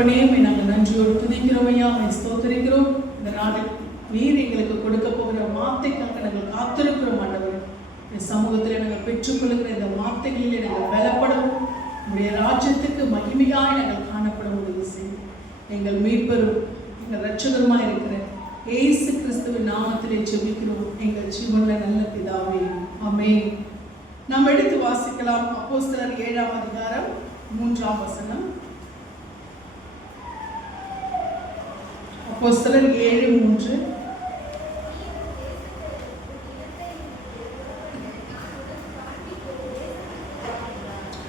தகப்பனே, நாங்கள் நன்றியோடு துதிக்கிறோம் ஐயா, ஸ்தோத்திரிக்கிறோம். இந்த நாளில் நீர் எங்களுக்கு கொடுக்க போகிற வார்த்தைக்காக நாங்கள் காத்திருக்கிறோம் ஆண்டவர். இந்த சமூகத்தில் நாங்கள் பெற்றுக்கொள்கிற இந்த வார்த்தைகளில் நாங்கள் பலப்படவும், உங்களுடைய ராஜ்யத்துக்கு மகிமையாய் நாங்கள் காணப்பட உதவி செய்யும். எங்கள் மீட்பரும் எங்கள் இரட்சகருமாய் இருக்கிற இயேசு கிறிஸ்துவின் நாமத்திலே ஜெபிக்கிறோம் எங்கள் ஜீவனுள்ள நல்ல பிதாவே, ஆமென். நாம் எடுத்து வாசிக்கலாம். அப்போஸ்தலர் 7ஆம் அதிகாரம் 3ஆம் வசனம். அப்போஸ்தலர் 7:3.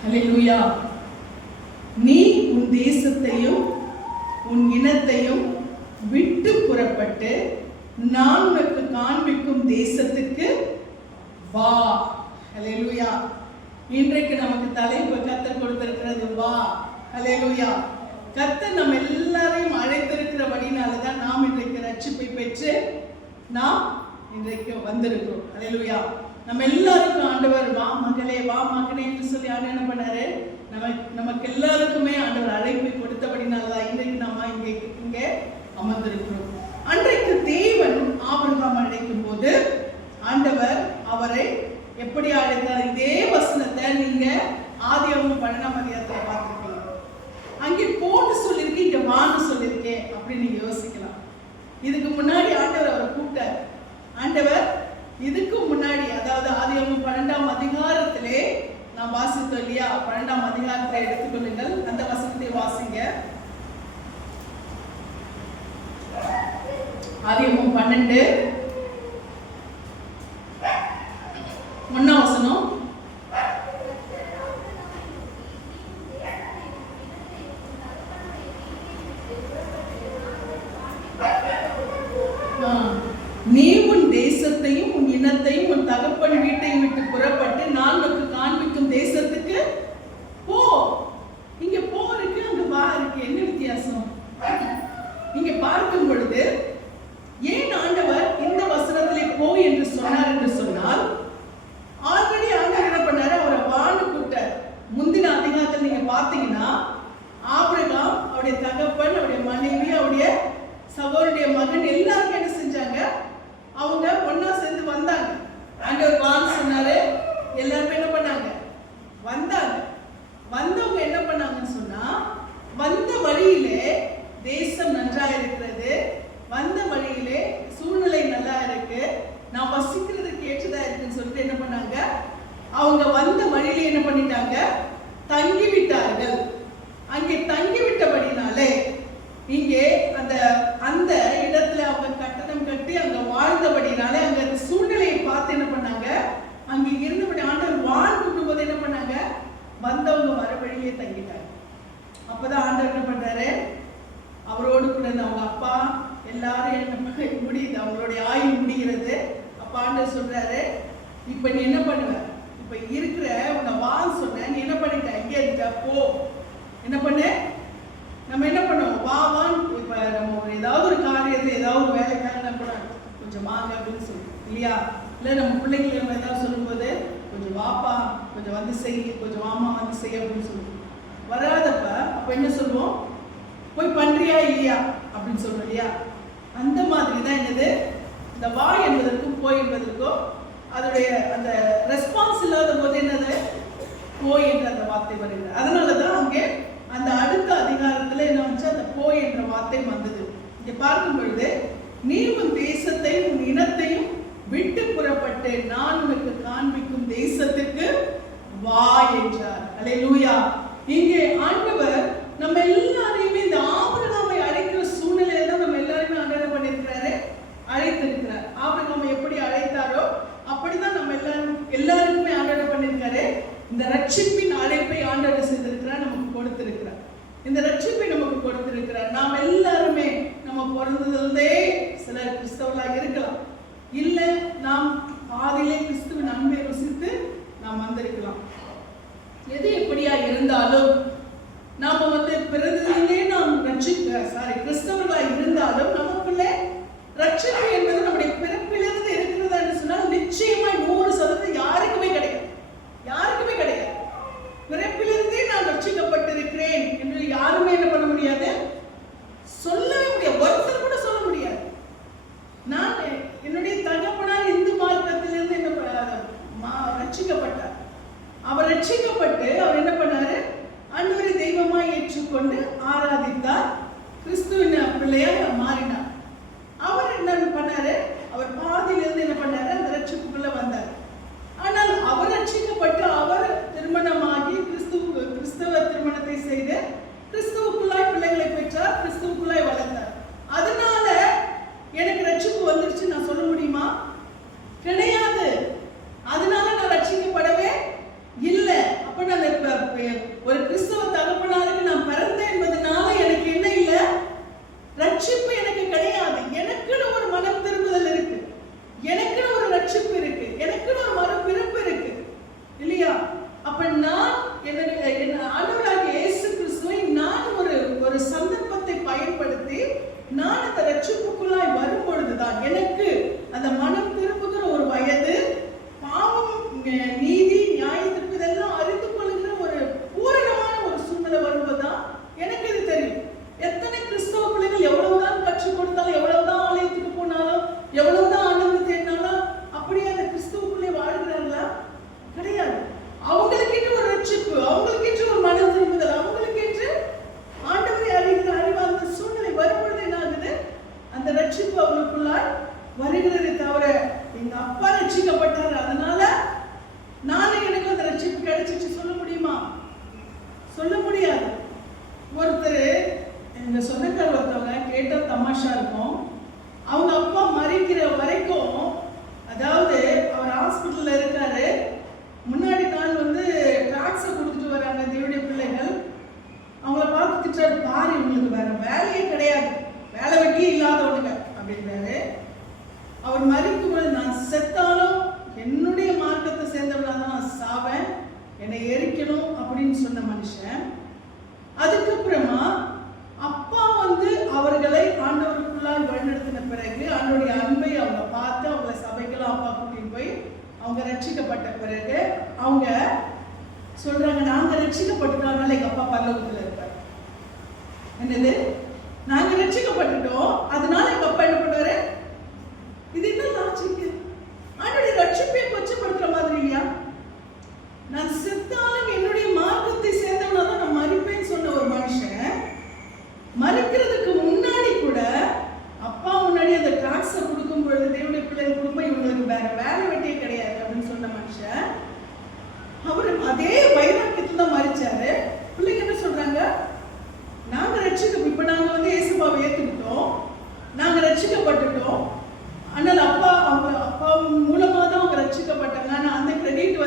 அல்லேலூயா. நீ உன் தேசத்தையும் உன் இனத்தையும் விட்டு புறப்பட்டு நான் உனக்கு காண்பிக்கும் தேசத்துக்கு வா. அல்லேலூயா. இன்றைக்கு நமக்கு தலைப்பு கர்த்தர் கொடுத்திருக்கிறது வா. அல்லேலூயா. கர்த்தர் நம்ம எல்லாரையும் அழைத்திருக்கிறபடினாலதான் நாம் இன்றைக்கு ரட்சிப்பை பெற்று நாம் இன்றைக்கு வந்திருக்கிறோம். அல்லேலூயா. நம்ம எல்லாருக்கும் ஆண்டவர் வா மகளே வா மகனே என்று சொல்லி ஆண்டவர் என்ன பண்ணாரு, நமக்கு எல்லாருக்குமே ஆண்டவர் அழைப்பை கொடுத்தபடினாலதான் இன்றைக்கு நாம இங்கே அமர்ந்திருக்கிறோம். அன்றைக்கு தேவன் ஆபிரகாம் அழைக்கும் போது ஆண்டவர் அவரை எப்படி அழைத்தார்? இதே வசனத்தை நீங்க ஆதியாகமம் 12ஆம் அதிகாரத்துல பார்த்திருக்கலாம். அங்கே போன்னு சொல்லியிருக்கேன், இங்க வான்னு சொல்லியிருக்கேன் அப்படின்னு நீங்க யோசிக்கலாம். இதுக்கு முன்னாடி ஆண்டவர் அவரை கூப்பிட்டார். ஆண்டவர் இதுக்கு முன்னாடி, அதாவது ஆதியாகமம் 12ஆம் அதிகாரத்திலே நான் வாசித்தோம் இல்லையா, 12ஆம் அதிகாரத்தை எடுத்துக்கொள்ளுங்கள், அந்த வசனத்தை வாசிங்க. ஆதியாகமம் 12 1ஆம் வசனம். நீ உன் தேசத்தையும் உன் இனத்தையும் உன் தகப்பன் வீட்டையும் விட்டு புறப்பட்டு நான் உனக்கு காண்பிக்கும் தேசத்துக்கு போ. இங்க போ இருக்கு, அங்க வா இருக்கு. என்ன வித்தியாசம்? இங்க பார்க்கும் பொழுது ஏன் ஆண்டவர் இந்த வசனத்திலே போ என்று சொன்னார் என்று சொன்னால், ஆல்ரெடி ஆண்டவர் என்ன பண்ணாரு, அவரை வான்னு கூப்பிட்டார். முந்தின அதிகாரத்தில் நீங்க பார்த்தீங்கன்னா ஆபிரகாம், அவருடைய தகப்பன், அவருடைய மனைவி, அவருடைய சகோதரனுடைய மகன் எல்லாரும் என்ன செஞ்சாங்க, அவங்க ஒன்னா சேர்ந்து வந்தாங்க. ஆண்டவர் வான்னு சொன்னாரு, எல்லாருமே என்ன பண்ணாங்க, வந்தாங்க. வந்தவங்க என்ன பண்ணாங்கன்னு சொன்னா, வந்த வழியிலே தேசம் நன்றா இருக்கிறது, வந்த வழியிலே சூழ்நிலை நல்லா இருக்கு, நான் வசிக்கிறதுக்கு ஏற்றதா இருக்குன்னு சொல்லிட்டு என்ன பண்ணாங்க, அவங்க வந்த வழியிலே என்ன பண்ணிட்டாங்க, தங்கி விட்டார்கள். அங்கே தங்கி விட்டபடினாலே இங்கே அந்த இடத்துல அவங்க கட்டணம் கட்டி அங்க வாழ்ந்தபடினாலே அங்க சூழ்நிலையை பார்த்து என்ன பண்ணாங்க, அங்க இருந்தபடி ஆண்டவர் வாழ்ந்து போது என்ன பண்ணாங்க, வந்தவங்க வர வழியே தங்கிட்டாங்க. அப்பதான் ஆண்டவர் என்ன பண்றாரு, அவரோடு கூட அவங்க அப்பா எல்லாரும் என்ன முடியுது, அவங்களுடைய ஆயுள் முடிகிறது. அப்ப ஆண்டவர் சொல்றாரு, இப்ப நீ என்ன பண்ணுவ, இப்ப இருக்கிற உன்னை வான்னு சொன்ன, நீ என்ன பண்ணிட்ட, இங்கே இருக்க போ. என்ன பண்ணு, நம்ம என்ன பண்ணுவோம், வா வான்னு. இப்ப நம்ம ஏதாவது ஒரு காரியத்தை ஏதாவது ஒரு வேலைக்காக கூட கொஞ்சம் வாங்க அப்படின்னு சொல்லுவோம் இல்லையா? இல்லை நம்ம பிள்ளைங்க நம்ம ஏதாவது சொல்லும்போது கொஞ்சம் வாப்பா, கொஞ்சம் வந்து செய், கொஞ்சம் வாமா வந்து செய் அப்படின்னு சொல்லுவோம். வராதப்ப அப்ப என்ன சொல்லுவோம், போய் பண்றியா இல்லையா அப்படின்னு சொல்றோம் இல்லையா? அந்த மாதிரி தான் என்னது, இந்த வா என்பதற்கும் போய் என்பதற்கும் அதோடைய அந்த ரெஸ்பான்ஸ் இல்லாத போது என்னது, போய் என்ற அந்த வார்த்தை வருகிறது. அதனாலதான் அங்கே அந்த அடுத்த அதிகாரத்துல என்ன வந்து அந்த போய் என்ற வார்த்தை வந்தது. இங்க பார்க்கும் பொழுது நீ உன் தேசத்தையும் உன் இனத்தையும் விட்டு புறப்பட்டு நான் உனக்கு காண்பிக்கும் தேசத்துக்கு வா என்றார். அல்லேலூயா. இங்கே ஆண்டவர் நம்ம எல்லாரையுமே இந்த ஆபிரகாமை அழைக்கிற சூழ்நிலையில தான் நம்ம எல்லாருமே ஆண்டவர் பண்ணியிருக்கிறாரு, அழைத்திருக்கிறார். ஆபிரகாமை எப்படி அழைத்தாரோ அப்படிதான் நம்ம எல்லாருக்குமே ஆண்டவர் பண்ணியிருக்காரு. இந்த ரட்சிப்பின் அழைப்பை ஆண்டவர் செய்திருக்கிறார், நமக்கு கொடுத்திருக்கிறார். இந்த ரட்சிப்பை நமக்கு கொடுத்திருக்கிறார். நாம் எல்லாருமே நம்ம பிறந்ததிலிருந்தே சிலர் கிறிஸ்தவர்களாக இருக்கலாம், இல்ல நாம் பாதியிலே கிறிஸ்துவின் அன்பை ருசித்து நாம் வந்திருக்கலாம். எது எப்படியா இருந்தாலும் நாம பிறந்ததிலே நாம் கிறிஸ்தவர்களாக இருந்தாலும் நமக்குள்ள ரட்சிப்பு என்பது நம்முடைய பிறப்பிலிருந்து இருக்கிறதா என்று சொன்னால் நிச்சயமா 100% யாருக்குமே கிடையாது. பிறப்பிலிருந்தே நான் ரட்சிக்கப்பட்டிருக்கிறேன் என்று யாருமே என்ன பண்ண முடியாது, ரட்சிக்கப்பட்டு அவர் என்ன பண்ணாரு? ஆண்டவரை தெய்வமாய் ஏற்றுக்கொண்டு ஆராதித்தார். கிறிஸ்துவின் பிள்ளையா மாறினார். அவர் என்ன பண்ணாரு? அவர் பாதியிலிருந்து என்ன பண்ணாரு? அந்த ரட்சிப்புக்குள்ள வந்தார். ஆனால் அவர் ரட்சிக்கப்பட்டு அவர் திருமணமாகி கிறிஸ்தவ திருமணத்தை செய்து கிறிஸ்துவுக்குள்ளாய் பிள்ளைகளை பெற்றார், கிறிஸ்துவுக்குள்ளாய் வளர்த்தார். அதனால எனக்கு ரட்சிப்பு வந்துருச்சு நான் சொல்ல முடியுமா? கிடையாது. அதனால நான் ரட்சிக்கப்படவே இல்லை. அப்ப நான் ஒரு கிறிஸ்தவ தகப்பனாருக்கு நான் பிறந்தேன் என்பதனால எனக்கு என்ன இல்லை? ரட்சிப்பு எனக்கு கிடையாது. எனக்குன்னு ஒரு மனம் திரும்புதல் இருக்கு, எனக்குன்னு ஒரு ரட்சிப்பு இருக்கு, எனக்குன்னு ஒரு மறுபிறப்பு இருக்கு இல்லையா? அப்ப நான் ஆண்டவராகிய இயேசு கிறிஸ்துவை நான் ஒரு சந்தர்ப்பத்தை பயன்படுத்தி நான் அந்த ரட்சிப்புக்குள்ளாய் வரும் பொழுதுதான் எனக்கு அந்த மனம் திரும்புகிற ஒரு வயது, பாவம், நீதி, நியாயத்திற்கு இதெல்லாம் அறிந்து கொள்கிற ஒரு பூரணமான ஒரு சூழ்நிலை வரும்போதுதான் எனக்கு இது தெரியும். எத்தனை கிறிஸ்தவ பிள்ளைகள் எவ்வளவுதான் கற்றுக் கொடுத்தாலும், எவ்வளவுதான் ஆலயத்துக்கு போனாலும், எவ்வளவுதான் ஆனந்தம் தேடினாலும் அப்படியே அந்த கிறிஸ்துவுக்குள்ளே வாழ்கிறாங்களா? கிடையாது. அவங்களுக்கென்று ஒரு ரட்சிப்பு, அவங்களுக்கென்று ஒரு மனம் திரும்புதல், அவங்களுக்கென்று ஆண்டவரை அறிகிற அறிவு அந்த சூழ்நிலை வரும்பொழுது என்ன ஆகுது? அந்த ரட்சிப்பு அவங்களுக்குள்ளால் வருகிறது. தவிர எங்க அப்பா ரட்சிக்கப்பட்டாரு அதனால நானும் எனக்கு அந்த ரட்சிப்பு கிடைச்சிச்சு சொல்ல முடியுமா? சொல்ல முடியாது. ஒருத்தர் எங்க சொந்தக்கார ஒருத்தவங்க கேட்டா தமாஷா இருக்கும். அவங்க அப்பா மறிக்கிற வரைக்கும், அதாவது அவர் ஹாஸ்பிட்டல்ல இருக்காரு, முன்னாடி நாள் டாக்ஸை கொடுத்துட்டு வராங்க தேவனுடைய பிள்ளைகள். அவங்கள பார்த்து திட்டாரு, பாரு இவங்களுக்கு வேற வேலையே கிடையாது, வேலை வெட்டியே இல்லாதவனுங்க அப்படின்றாரு. அவர் மறிக்கும்போது நான் செத்தாலும் என்னுடைய மார்க்கத்தை சேர்ந்தவனா தான் நான் சாவேன், என்னை எரிக்கணும் அப்படின்னு சொன்ன மனுஷன். அதுக்கப்புறமா அப்பா அவர்களை ஆண்டவருக்குள்ளாய் வழிநடத்தின பிறகு ஆண்டவருடைய அன்பை அவங்க பார்த்து அவங்கள சபைக்கெல்லாம் அப்பா கூட்டிட்டு போய் அவங்க ரட்சிக்கப்பட்ட பிறகு அவங்க சொல்றாங்க, நாங்க ரட்சிக்கப்பட்டுட்டோம்னால எங்க அப்பா பரலோகத்துல இருப்பார். என்னது? நாங்க ரட்சிக்கப்பட்டுட்டோம் அதனால எங்க அப்பா என்ன பண்ணுவாரு? இது என்ன லாஜிக்? ஆண்டவருடைய ரட்சிப்பை கொச்சப்படுத்துற மாதிரி இல்லையா? நான் செத்தாலும் என்னுடைய மார்க்கத்தை சேர்ந்தவனா தான் நான் மறிப்பேன்னு சொன்ன ஒரு மனுஷன் மறிக்கிறதுக்கு முன்னாடி கூட அப்பா முன்னாடி அந்த டாக்ஸை கொடுக்கும் பொழுது தேவனுடைய பிள்ளைகள் குடும்பம் இவங்களுக்கு வேற வேலை வெட்டியே கிடையாது அப்படின்னு சொன்ன மனுஷன் அவரு அதே வைராக்கியத்துல தான் மறிச்சாரு. பிள்ளைங்க என்ன சொல்றாங்க? நாங்க இப்ப நாங்க இயேசுபாவை ஏத்துக்கிட்டோம், நாங்க ரட்சிக்கப்பட்டுட்டோம், ஆனால் அப்பா மூலமா தான் அவங்க ரட்சிக்கப்பட்டாங்க. ஆனா அந்த கிரெடிட்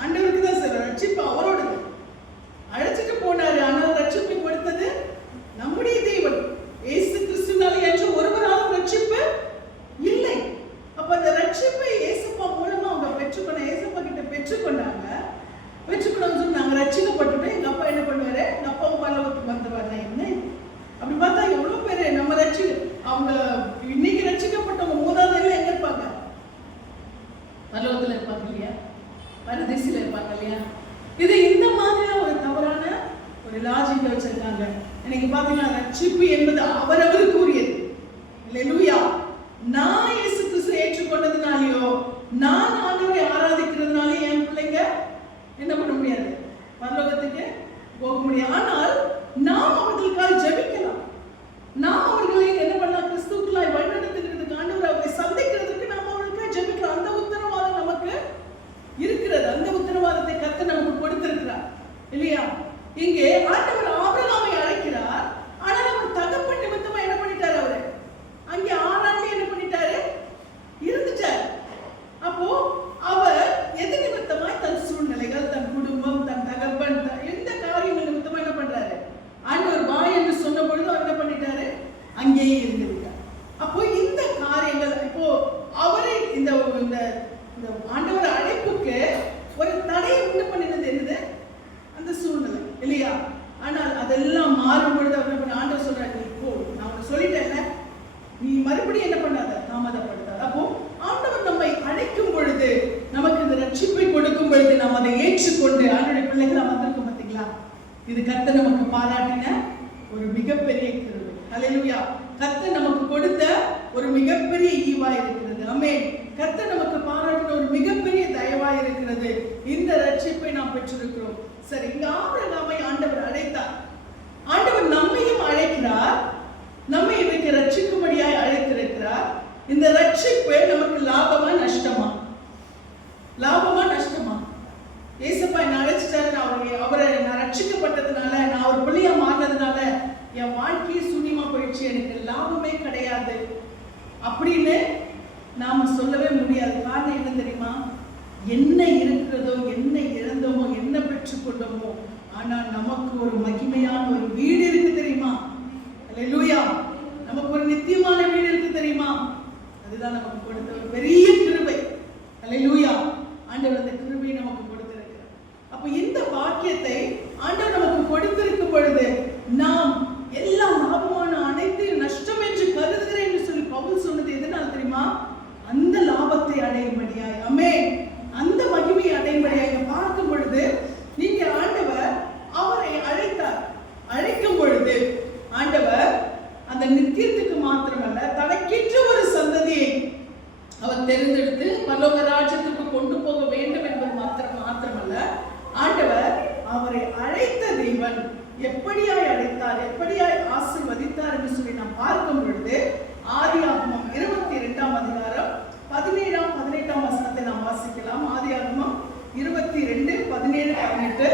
ஆண்டவருக்கு தான் சார். ரட்சிப்பு அவரோடது, அழைச்சிட்டு போனாரு. ஆனால் ரட்சிப்பை கொடுத்தது நம்முடைய தேவன் இயேசு கிறிஸ்துவினாலே என்று ஒருவராலும் ரட்சிப்பு இல்லை. அப்ப அந்த ரட்சிப்பை இயேசுப்பா மூலமா அவங்க இயேசுப்பா கிட்ட பெற்றுக்கொண்டாங்க. பெற்றுக்கொண்டு நாங்க ரட்சிக்கப்பட்டுட்டோம். எங்க அப்பா என்ன பண்ணுவாரு? எங்க அப்பாவும் பரலோகத்துக்கு வந்துருவாரு. என்ன அப்படி பார்த்தா எவ்வளவு பேரு நம்ம அவங்க இன்னைக்கு ரட்சிக்கப்பட்டவங்க மூணாவது எங்க இருப்பாங்க? பரலோகத்துல இருப்பாங்க இல்லையா? பரதேசில இருப்பாங்க இல்லையா? இது இந்த மாதிரியான ஒரு தவறான ஒரு லாஜிக் வச்சிருக்காங்க. இன்னைக்கு பாத்தீங்கன்னா ரட்சிப்பு என்பது அவரவருக்கு உரியது. அல்லேலூயா. நான் இயேசு கிறிஸ்துவை ஏற்றுக்கொண்டதுனாலயோ நான் ஆண்டவரை ஆராதிக்கிறதுனால என் பிள்ளைங்க என்ன பண்ண முடியாது? பரலோகத்துக்கு போக முடியாது. ஆனால் நாம் அவர்களுக்காக ஜெபிக்கலாம். நாம் அவர்களை என்ன பண்ணலாம்? கிறிஸ்துவுக்குள்ளாய் வழிநடத்துகிறதுக்கு, ஆண்டவரை அவரை சந்திக்கிறதுக்கு நாம் அவர்களுக்காக ஜெபிக்கலாம். அந்த உத்தரவாதம் நமக்கு இருக்கிறது. அந்த உத்தரவாதத்தை கர்த்தர் நமக்கு கொடுத்திருக்கிறார் இல்லையா? இங்கே ஆண்டவர் ஆபிரகாமை அழைக்கிறார். ஆனால் அவர் தகப்பன் நிமித்தமா என்ன பண்ணிட்டாரு? அவரு அங்கே ஆறாண்டுல என்ன பண்ணிட்டாரு? இருந்துட்டார். அப்போ அவர் எது நிமித்தமாய்? தன் சூழ்நிலைகள், தன் குடும்பம், தன் தகப்பன், எந்த காரியங்கள் நிமித்தமா என்ன பண்றாரு? ஆண்டவர் வா என்று சொன்ன பொழுது அவர் என்ன பண்ணிட்டாரு? அங்கேயே இருந்து விட்டார். அப்போ இந்த காரியங்கள் இப்போ அவரை இந்த ஆண்டவர் அழைப்புக்கு ஒரு தடையை உண்டு பண்ணினது என்னது? அந்த சூழ்நிலை இல்லையா? ஆனால் அதெல்லாம் மாறும் பொழுது அவர் ஆண்டவர் சொல்றாரு, நீ போ, நான் உனக்கு சொல்லிட்டேன்ல, நீ மறுபடியும் என்ன பண்ணாத, தாமதப்படுத்தாத. அப்போ ஆண்டவர் நம்மை அழைக்கும் பொழுது, நமக்கு இந்த ரட்சிப்பை கொடுக்கும் பொழுது நாம் அதை ஏற்றுக்கொண்டு ஆண்டவருடைய பிள்ளைகளா வந்திருக்கோம். பார்த்தீங்களா? இது கர்த்தர் நமக்கு பாராட்டின ஒரு மிகப்பெரிய கிருபை. அல்லேலூயா. கர்த்தர் நமக்கு கொடுத்த ஒரு மிகப்பெரிய ஈவா இருக்கிறது. ஆமென். கர்த்தர் நமக்கு பாராட்டின ஒரு மிகப்பெரிய தயவா இருக்கிறது. இந்த ரட்சிப்பை ரட்சிப்பை நாம் பெற்றிருக்கிறோம். சரி, இங்க ஆபிரகாமை ஆண்டவர் அழைத்தார். ஆண்டவர் நம்மையும் அழைக்கிறார், நம்மை இன்றைக்கு ரட்சிக்கும்படியாய் அழைத்திருக்கிறார். இந்த ரட்சிப்பு நமக்கு லாபமா நஷ்டமா? லாபமா நஷ்டமா? ஏசப்பா என்ன அழைச்சிட்டாரு, அவரை நான் ரட்சிக்கப்பட்டதுனால, நான் ஒரு பிள்ளையா மாறினதுனால என் வாழ்க்கையே சூன்யமா போயிடுச்சு, எனக்கு லாபமே கிடையாது அப்படின்னு நாம சொல்லவே முடியாது. காரணம் என்ன தெரியுமா? என்ன இருக்கிறதோ, என்ன இழந்தோமோ, என்ன பெற்றுக்கொண்டோமோ, ஆனால் நமக்கு ஒரு மகிமையான ஒரு வீடு இருக்கு தெரியுமா? அல்லேலூயா! நமக்கு ஒரு நித்தியமான வீடு இருக்கு தெரியுமா? அதுதான் நமக்கு கொடுத்த ஒரு பெரிய கிருபை. அல்லேலூயா! ஆண்டவர் அந்த கிருபையை நமக்கு கொடுத்திருக்கிறார். அப்ப இந்த பாக்கியத்தை ஆண்டவர் நமக்கு கொடுத்திருக்கும் பொழுது நாம் எல்லா லாபமான அனைத்தையும் நஷ்டம் என்று கருதுகிறேன் என்று சொல்லி பவுல் சொன்னது எதனால் தெரியுமா? அந்த லாபத்தை அடையும்படியாய், ஆமென், அந்த மகிமையை அடையும்படியாக பார்க்கும் பொழுது நீங்க ஆண்டவர் அவரை அழைத்தார். அழைக்கும் பொழுது ஆண்டவர் அந்த நித்தியத்துக்கு மாத்திரமல்ல, தனக்கென்று ஒரு சந்ததியை அவர் தேர்ந்தெடுத்து பரலோக ராஜ்யத்துக்கு கொண்டு போக வேண்டும் என்பது மாத்திரமல்ல, ஆண்டவர் அவரை அழைத்த தேவன் எப்படியாய் அழைத்தார், எப்படியாய் ஆசீர்வதித்தார் என்று சொல்லி நாம் பார்க்கும் பொழுது ஆதியாகமம் 22ஆம் அதிகாரம் 17ஆம் 18ஆம் வசனத்தை நாம் வாசிக்கலாம். ஆதியாகமம் 22, 17, 18.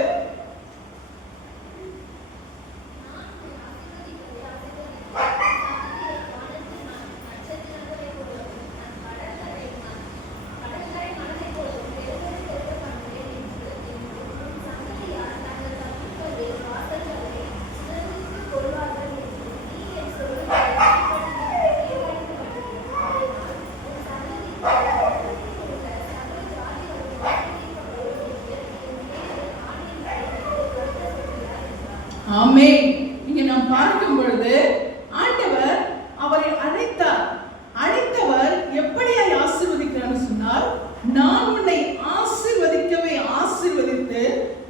ஆமென். இங்க நாம் பார்க்கும் பொழுது ஆண்டவர் அவரை அழைத்தார். அழைத்தவர் எப்படியாய் ஆசீர்வதிக்கிறார் சொன்னால், நான் உன்னை ஆசீர்வதிக்கவே ஆசீர்வதித்து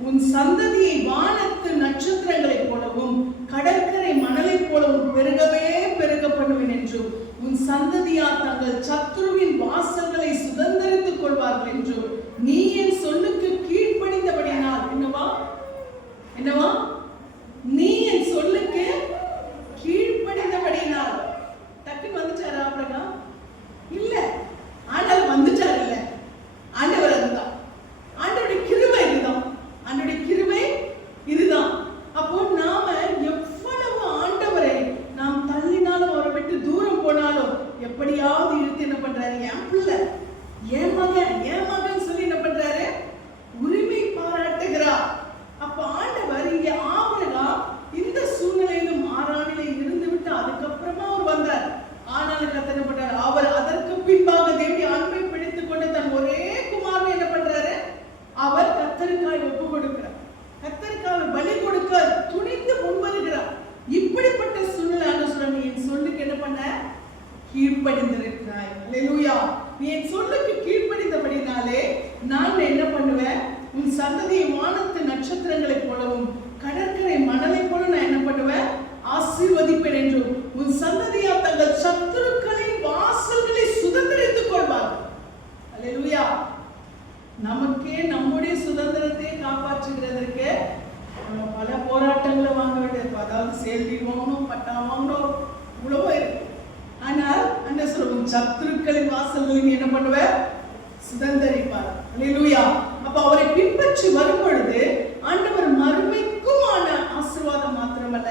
உன் சந்ததியை வானத்து நட்சத்திரங்களைப் போலவும் கடற்கரை மணலைப் போலவும் பெருகவே பெருக பண்ணுவேன் என்றும் உன் சந்ததியார் தங்கள் சத்துருவின் வாசல்களை சுதந்தரித்துக் கொள்வார்கள் என்றும் நீ என் சொல்லுக்கு கீழ்ப்படிந்தபடினால், என்னவா நீ என் சொல்லுக்கு கீழ்ப்படிந்தபடினால். டக்குன்னு வந்துட்டாரு ஆபிரகாம்? இல்ல. ஆண்டவர் வந்துட்டார் இல்ல. ஆண்டவர் அதுதான். ஆண்டவருடைய கிருபை இதுதான். ஆண்டவருடைய கிருபை இதுதான். அப்போ நாம எவ்வளவு ஆண்டவரை நாம் தள்ளினாலும், அவரை விட்டு தூரம் போனாலும், எப்படியாவது இழுத்து என்ன பண்றாரு? என் பிள்ளை, என் மகன் சொல்லி என்ன பண்றாரு? உரிமை பாராட்டுகிறார். அப்ப ஆண்டவர் இங்க ஆபிரகாம் இந்த சூழ்நிலையிலும் ஆரானிலே இருந்து விட்டு அதுக்கப்புறமா அவர் வந்தார். ஆனாலும் கர்த்தர் என்ன பண்றாரு? அவர் அதற்கு பின்பாக தேவனுடைய அன்பை பிடித்துக் கொண்டு தன் ஒரே குமாரனை என்ன பண்றாரு? அவர் கர்த்தருக்காய் ஒப்பு கொடுக்கிறார். கர்த்தருக்காக பலி கொடுக்க துணிந்து முன்வருகிறார். இப்படிப்பட்ட சூழ்நிலை சொல்ல, என் சொல்லுக்கு என்ன பண்ண? கீழ்ப்படிந்திருக்கிறாய். அல்லேலூயா! நீ என் சொல்லுக்கு கீழ்ப்படிந்தபடினாலே நான் என்ன பண்ணுவேன்? உன் சந்ததியை வானத்து நட்சத்திரங்களைப் போலவும் கடற்கரை மணலைப் போல நான் என்ன பண்ணுவேன்? ஆசீர்வதிப்பேன் என்றும் உன் சந்ததியார் தங்கள் சத்துருக்களின் வாசல்களை சுதந்திரித்துக் கொள்வார்கள். அல்லேலூயா! நமக்கே நம்முடைய சுதந்திரத்தை காப்பாற்றுகிறதற்கு பல போராட்டங்களை வாங்க வேண்டியது. அதாவது சேல்வி வாங்கணும், பட்டா வாங்கணும், இவ்வளவோ இருக்கு. ஆனால் அந்த சொல்லும் சத்துருக்களின் வாசல்களை என்ன பண்ணுவேன்? சுதந்திரிப்பார். அல்லேலூயா! அப்ப அவரை பின்பற்றி வரும் பொழுது ஆண்டவர் மறுமைக்குமான ஆசீர்வாதம் மாத்திரமல்ல,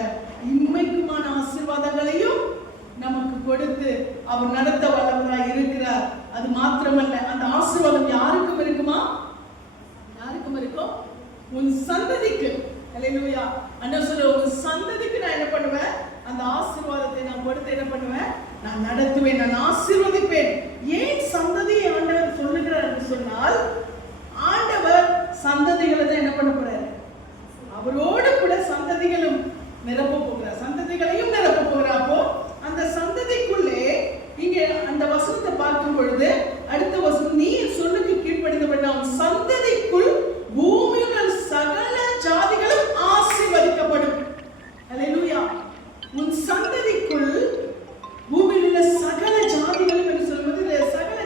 இம்மைக்குமான ஆசீர்வாதங்களையும் நமக்கு கொடுத்து அவர் நடத்த வல்லவராய் இருக்கிறார். அது மாத்திரமல்ல, அந்த ஆசீர்வாதம் யாருக்கும் இருக்குமா? யாருக்கும் இருக்கும்? உன் சந்ததிக்கு. அல்லேலூயா! அண்ணா சொல்ற, உன் சந்ததிக்கு நான் என்ன பண்ணுவேன்? அந்த ஆசீர்வாதத்தை நான் கொடுத்து என்ன பண்ணுவேன்? நான் நடத்துவேன், நான் ஆசீர்வதிப்பேன். ஏன் சந்ததியை ஆண்டவர் சொல்லுகிறார் என்று சொன்னால், ஆண்டவர் சந்ததிகளை தான் என்ன பண்ண போறாரு? அவரோடு கூட சந்ததிகளும் நிரப்ப போகிறார், சந்ததிகளையும் நிரப்ப போகிறார். அப்போ அந்த சந்ததிக்குள்ளே இங்க அந்த வசனத்தை பார்க்கும் பொழுது அடுத்த வசனம், நீ சொல்லுக்கு கீழ்ப்படிந்தபடி உன் சந்ததிக்குள் பூமியில் சகல ஜாதிகளும் ஆசீர்வதிக்கப்படும். அல்லேலூயா! உன் சந்ததிக்குள் பூமியில் உள்ள சகல ஜாதிகளும் என்று சொல்வது, சகல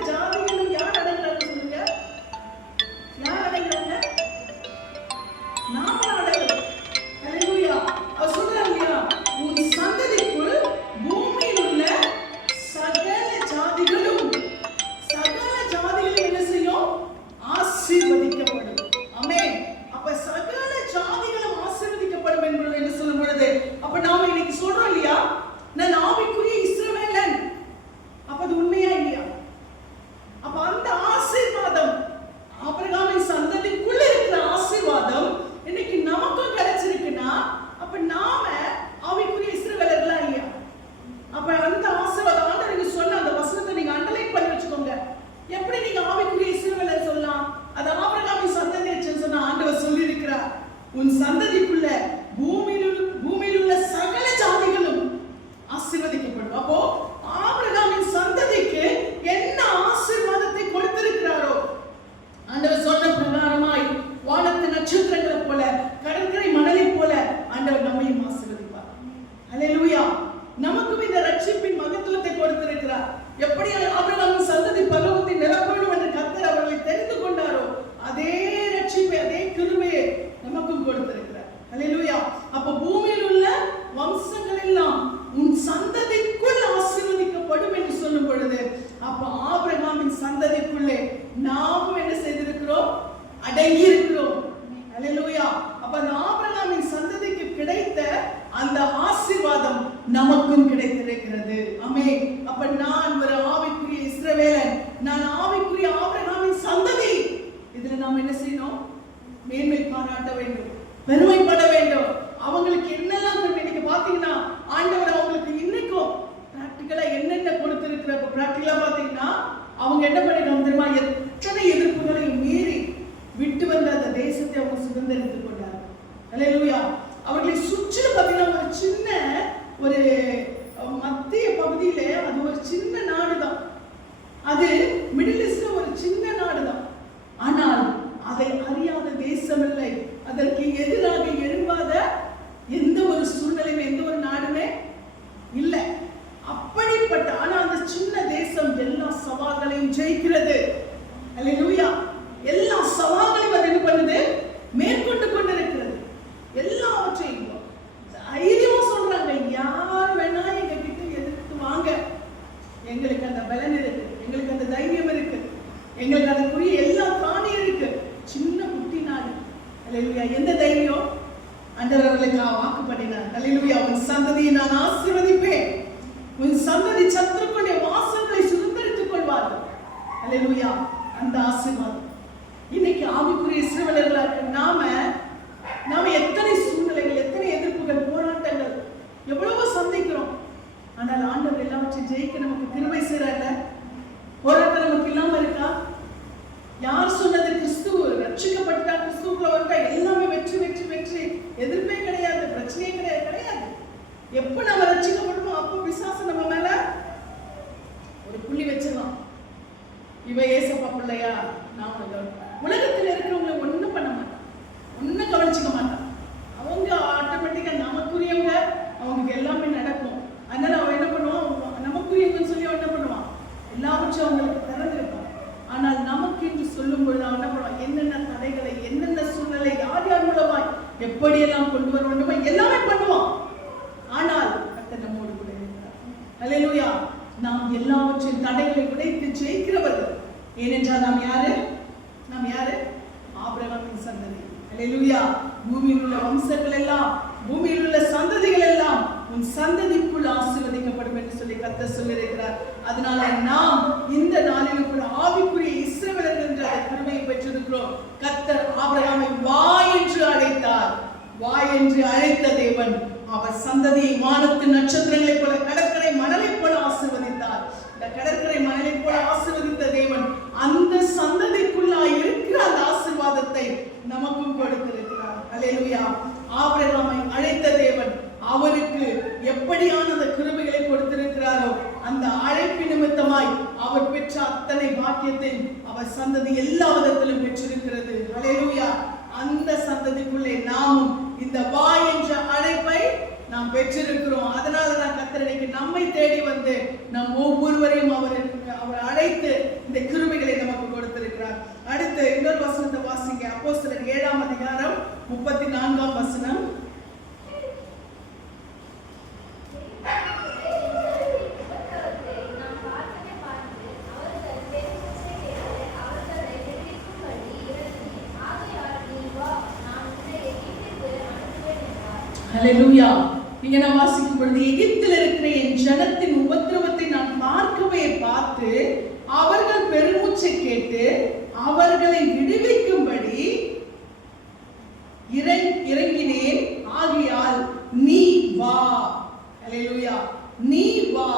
அடங்கி இருக்கிறோம். அல்லேலூயா. அப்ப அந்த ஆபிரகாமின் சந்ததிக்கு கிடைத்த அந்த ஆசீர்வாதம் நமக்கும் கிடைத்திருக்கிறது. ஆமென். அப்ப நான் ஒரு ஆவிக்குரிய இஸ்ரவேலன், நான் ஆவிக்குரிய ஆபிரகாமின் சந்ததி. இதுல நாம் என்ன செய்யணும்? மேன்மை பாராட்ட வேண்டும், பெருமைப்பட வேண்டும். அவங்களுக்கு என்னெல்லாம் இன்னைக்கு பாத்தீங்கன்னா ஆண்டவர் அவங்களுக்கு இன்னைக்கும் பிராக்டிகலா என்னென்ன கொடுத்திருக்கிற பிராக்டிகலா பாத்தீங்கன்னா அவங்க என்ன பண்ணிருக்காங்க தெரியுமா? எத்தனை எதிர்ப்புகளையும் மீறி விட்டு வந்த அந்த தேசத்தை அவங்க சுதந்திரித்துக் கொண்டார். அல்லேலூயா. அவர்களை சுற்றிலும் பாத்தீங்கன்னா ஒரு சின்ன ஒரு மத்திய பகுதியிலே அது ஒரு சின்ன நாடுதான். அது மிடில் ஈஸ்ட்ல ஒரு சின்ன நாடுதான். ஆனால் அதை அறியாத தேசம் இல்லை, அதற்கு எதிராக எழும்பாத எந்த ஒரு சூழ்நிலையுமே எந்த ஒரு நாடுமே இல்லை. அப்படிப்பட்ட ஆனா அந்த சின்ன தேசம் எல்லா சவால்களையும் ஜெயிக்கிறது. அல்லேலூயா. எல்லா சவால்களையும் அது என்ன பண்ணுது? மேற்கொண்டு கொண்டிருக்கிறது. எல்லாவற்றையும் தைரியமா சொல்றாங்க, யார் வேணா எங்க கிட்ட எதிர்த்து வாங்க, எங்களுக்கு அந்த பலன் இருக்கு, எங்களுக்கு அந்த தைரியம் இருக்கு, எங்களுக்கு அதுக்குரிய எல்லா காணியும் இருக்கு. சின்ன குட்டி நாடு. அல்லேலூயா. எந்த தைரியம்? ஆண்டவர் அவர்களுக்கு வாக்கு பண்ணினார். அல்லேலூயா. உன் சந்ததியை நான் ஆசீர்வதிப்பேன், உன் சந்ததி சத்துருக்களுடைய வாசல்களை சுதந்திரித்துக் கொள்வார்கள். அல்லேலூயா. அந்த ஆசீர்வாதம் இன்னைக்கு ஆவிக்குரிய இஸ்ரவேலர்களாக நாம எத்தனை சூழ்நிலைகள், எத்தனை எதிர்ப்புகள், போராட்டங்கள் எவ்வளவோ சந்திக்கிறோம். ஆனால் ஆண்டவர் எல்லாவற்றையும் ஜெயிக்க நமக்கு கிருபை செய்றாங்க. போராட்டம் நமக்கு இல்லாம இருக்கா? யார் சொன்னது? கிறிஸ்துவ ரட்சிக்கப்பட்டா, கிறிஸ்துவுக்குள்ள வந்தா எல்லாமே வெற்றி வெற்றி வெற்றி, எதிர்ப்பே கிடையாது, பிரச்சனையே கிடையாது. எப்ப நம்ம ரட்சிக்கப்படுமோ அப்போ பிசாசு நம்ம மேல ஒரு புள்ளி வச்சிடலாம். இவ ஏசப்பா பிள்ளையா? நாம உலகத்தில் இருக்கிறவங்களை ஒண்ணும் பண்ண மாட்டான், ஒன்னும் கவனிச்சுக்க மாட்டான். அவங்க ஆட்டோமேட்டிக்கா நமக்குரியவங்க, அவங்களுக்கு எல்லாமே நடக்கும். அதனால அவன் என்ன பண்ணுவான்? நமக்குரியவங்கன்னு சொல்லி அவன் என்ன பண்ணுவான்? எல்லாவற்றும் அவங்களுக்கு திறந்திருப்பான். ஆனால் நமக்கு என்று சொல்லும் பொழுது அவன் என்ன பண்ணுவான்? என்னென்ன தடைகளை, என்னென்ன சூழ்நிலை, யார் யார் மூலமாய் எப்படியெல்லாம் கொண்டு வர வேண்டுமோ எல்லாமே பண்ணுவான். ஆனால் கர்த்தர் நம்மோடு கூட இருக்கிறார். அல்லேலூயா. நாம் எல்லாவற்றின் தடைகளை உடைத்து ஜெயிக்கிறவர்கள். ஏனென்றால் நாம் யாரு? ஆபிரகாமின் சந்ததி. அல்லேலூயா. பூமியில் உள்ள வம்சங்கள் எல்லாம், பூமியில் உள்ள சந்ததிகள் எல்லாம் உன் சந்ததிக்குள் ஆசீர்வதிக்கப்படும் என்று சொல்லி கர்த்தர் சொல்லியிருக்கிறார். அதனால நாம் இந்த நாளிலும் கூட ஆவிக்குரிய இஸ்ரவேலர்கள் என்ற கிருபையை பெற்றிருக்கிறோம். கர்த்தர் ஆபிரகாமை வா என்று அழைத்தார். வா என்று அழைத்த தேவன் அவர் சந்ததியை வானத்து நட்சத்திரங்களைப் போல, கடற்கரை மணலைப் போல ஆசீர்வதித்தார். இந்த கடற்கரை மணலைப் போல ஆசீர்வதித்த தேவன் அந்த சந்ததிக்குள்ளாய் இருக்கிற அந்த ஆசீர்வாதத்தை நமக்கும் கொடுத்திருக்கிறார். அல்லேலூயா. ஆபிரகாமை அழைத்த தேவன் அவருக்கு எப்படியான அந்த கிருபைகளை கொடுத்திருக்கிறாரோ அந்த அழைப்பு நிமித்தமாய் அவர் பெற்ற அத்தனை பாக்கியத்தை அவர் சந்ததி எல்லா விதத்திலும் பெற்றிருக்கிறது. அல்லேலூயா. அந்த சந்ததிக்குள்ளே நாமும் இந்த வா என்ற அழைப்பை நாம் பெற்றிருக்கிறோம். அதனாலதான் கர்த்தர் இன்னைக்கு நம்மை தேடி வந்து நம் ஒவ்வொருவரையும் அவர் அழைத்து இந்த கிருபைகளை நமக்கு கொடுத்திருக்கிறார். அடுத்து இன்னொரு வசனத்தை வாசிங்க. அப்போஸ்தலர் 7ஆம் அதிகாரம் 34ஆம் வசனம். அல்லேலூயா. இங்க நான் வாசிக்கும் பொழுது, எகிப்தில் இருக்கிற என் ஜனத்தின் உபத்திரவத்தை நான் பார்த்து அவர்கள் பெருமூச்சை கேட்டு அவர்களை விடுவிக்கும்படி இறங்கினேன். ஆகையால் நீ வா. அல்லேலூயா. நீ வா,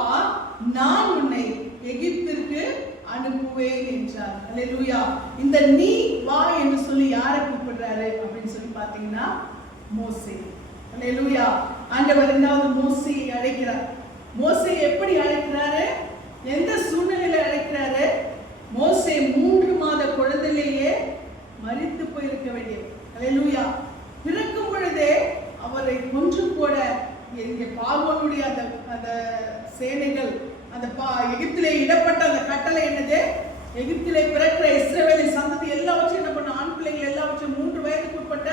நான் உன்னை எகிப்திற்கு அனுப்புவேன் என்றார். அல்லேலூயா. இந்த நீ வா என்று சொல்லி யாரை கூப்பிடுறாரு அப்படின்னு சொல்லி பாத்தீங்கன்னா மோசே. அல்லேலூயா. ஆண்டவர் இரண்டாவது மோசேயை அழைக்கிறார். மோசேயை எப்படி அழைக்கிறாரு? எந்த சூழ்நிலையில அழைக்கிறாரு? மோசே 3 மாத குழந்தையிலேயே மரித்து போயிருக்க வேண்டியது. அல்லேலூயா. பிறக்கும் பொழுதே அவரை கொன்று போட பார்வோனுடைய அந்த சேனைகள், அந்த எகிப்திலே இடப்பட்ட அந்த கட்டளை என்னது? எகிப்திலே பிறக்கிற இஸ்ரவேலின் சந்ததி எல்லாவற்றையும் என்ன பண்ணணும்? ஆண் பிள்ளைகள் எல்லாவற்றையும் 3 வயதுக்கு உட்பட்ட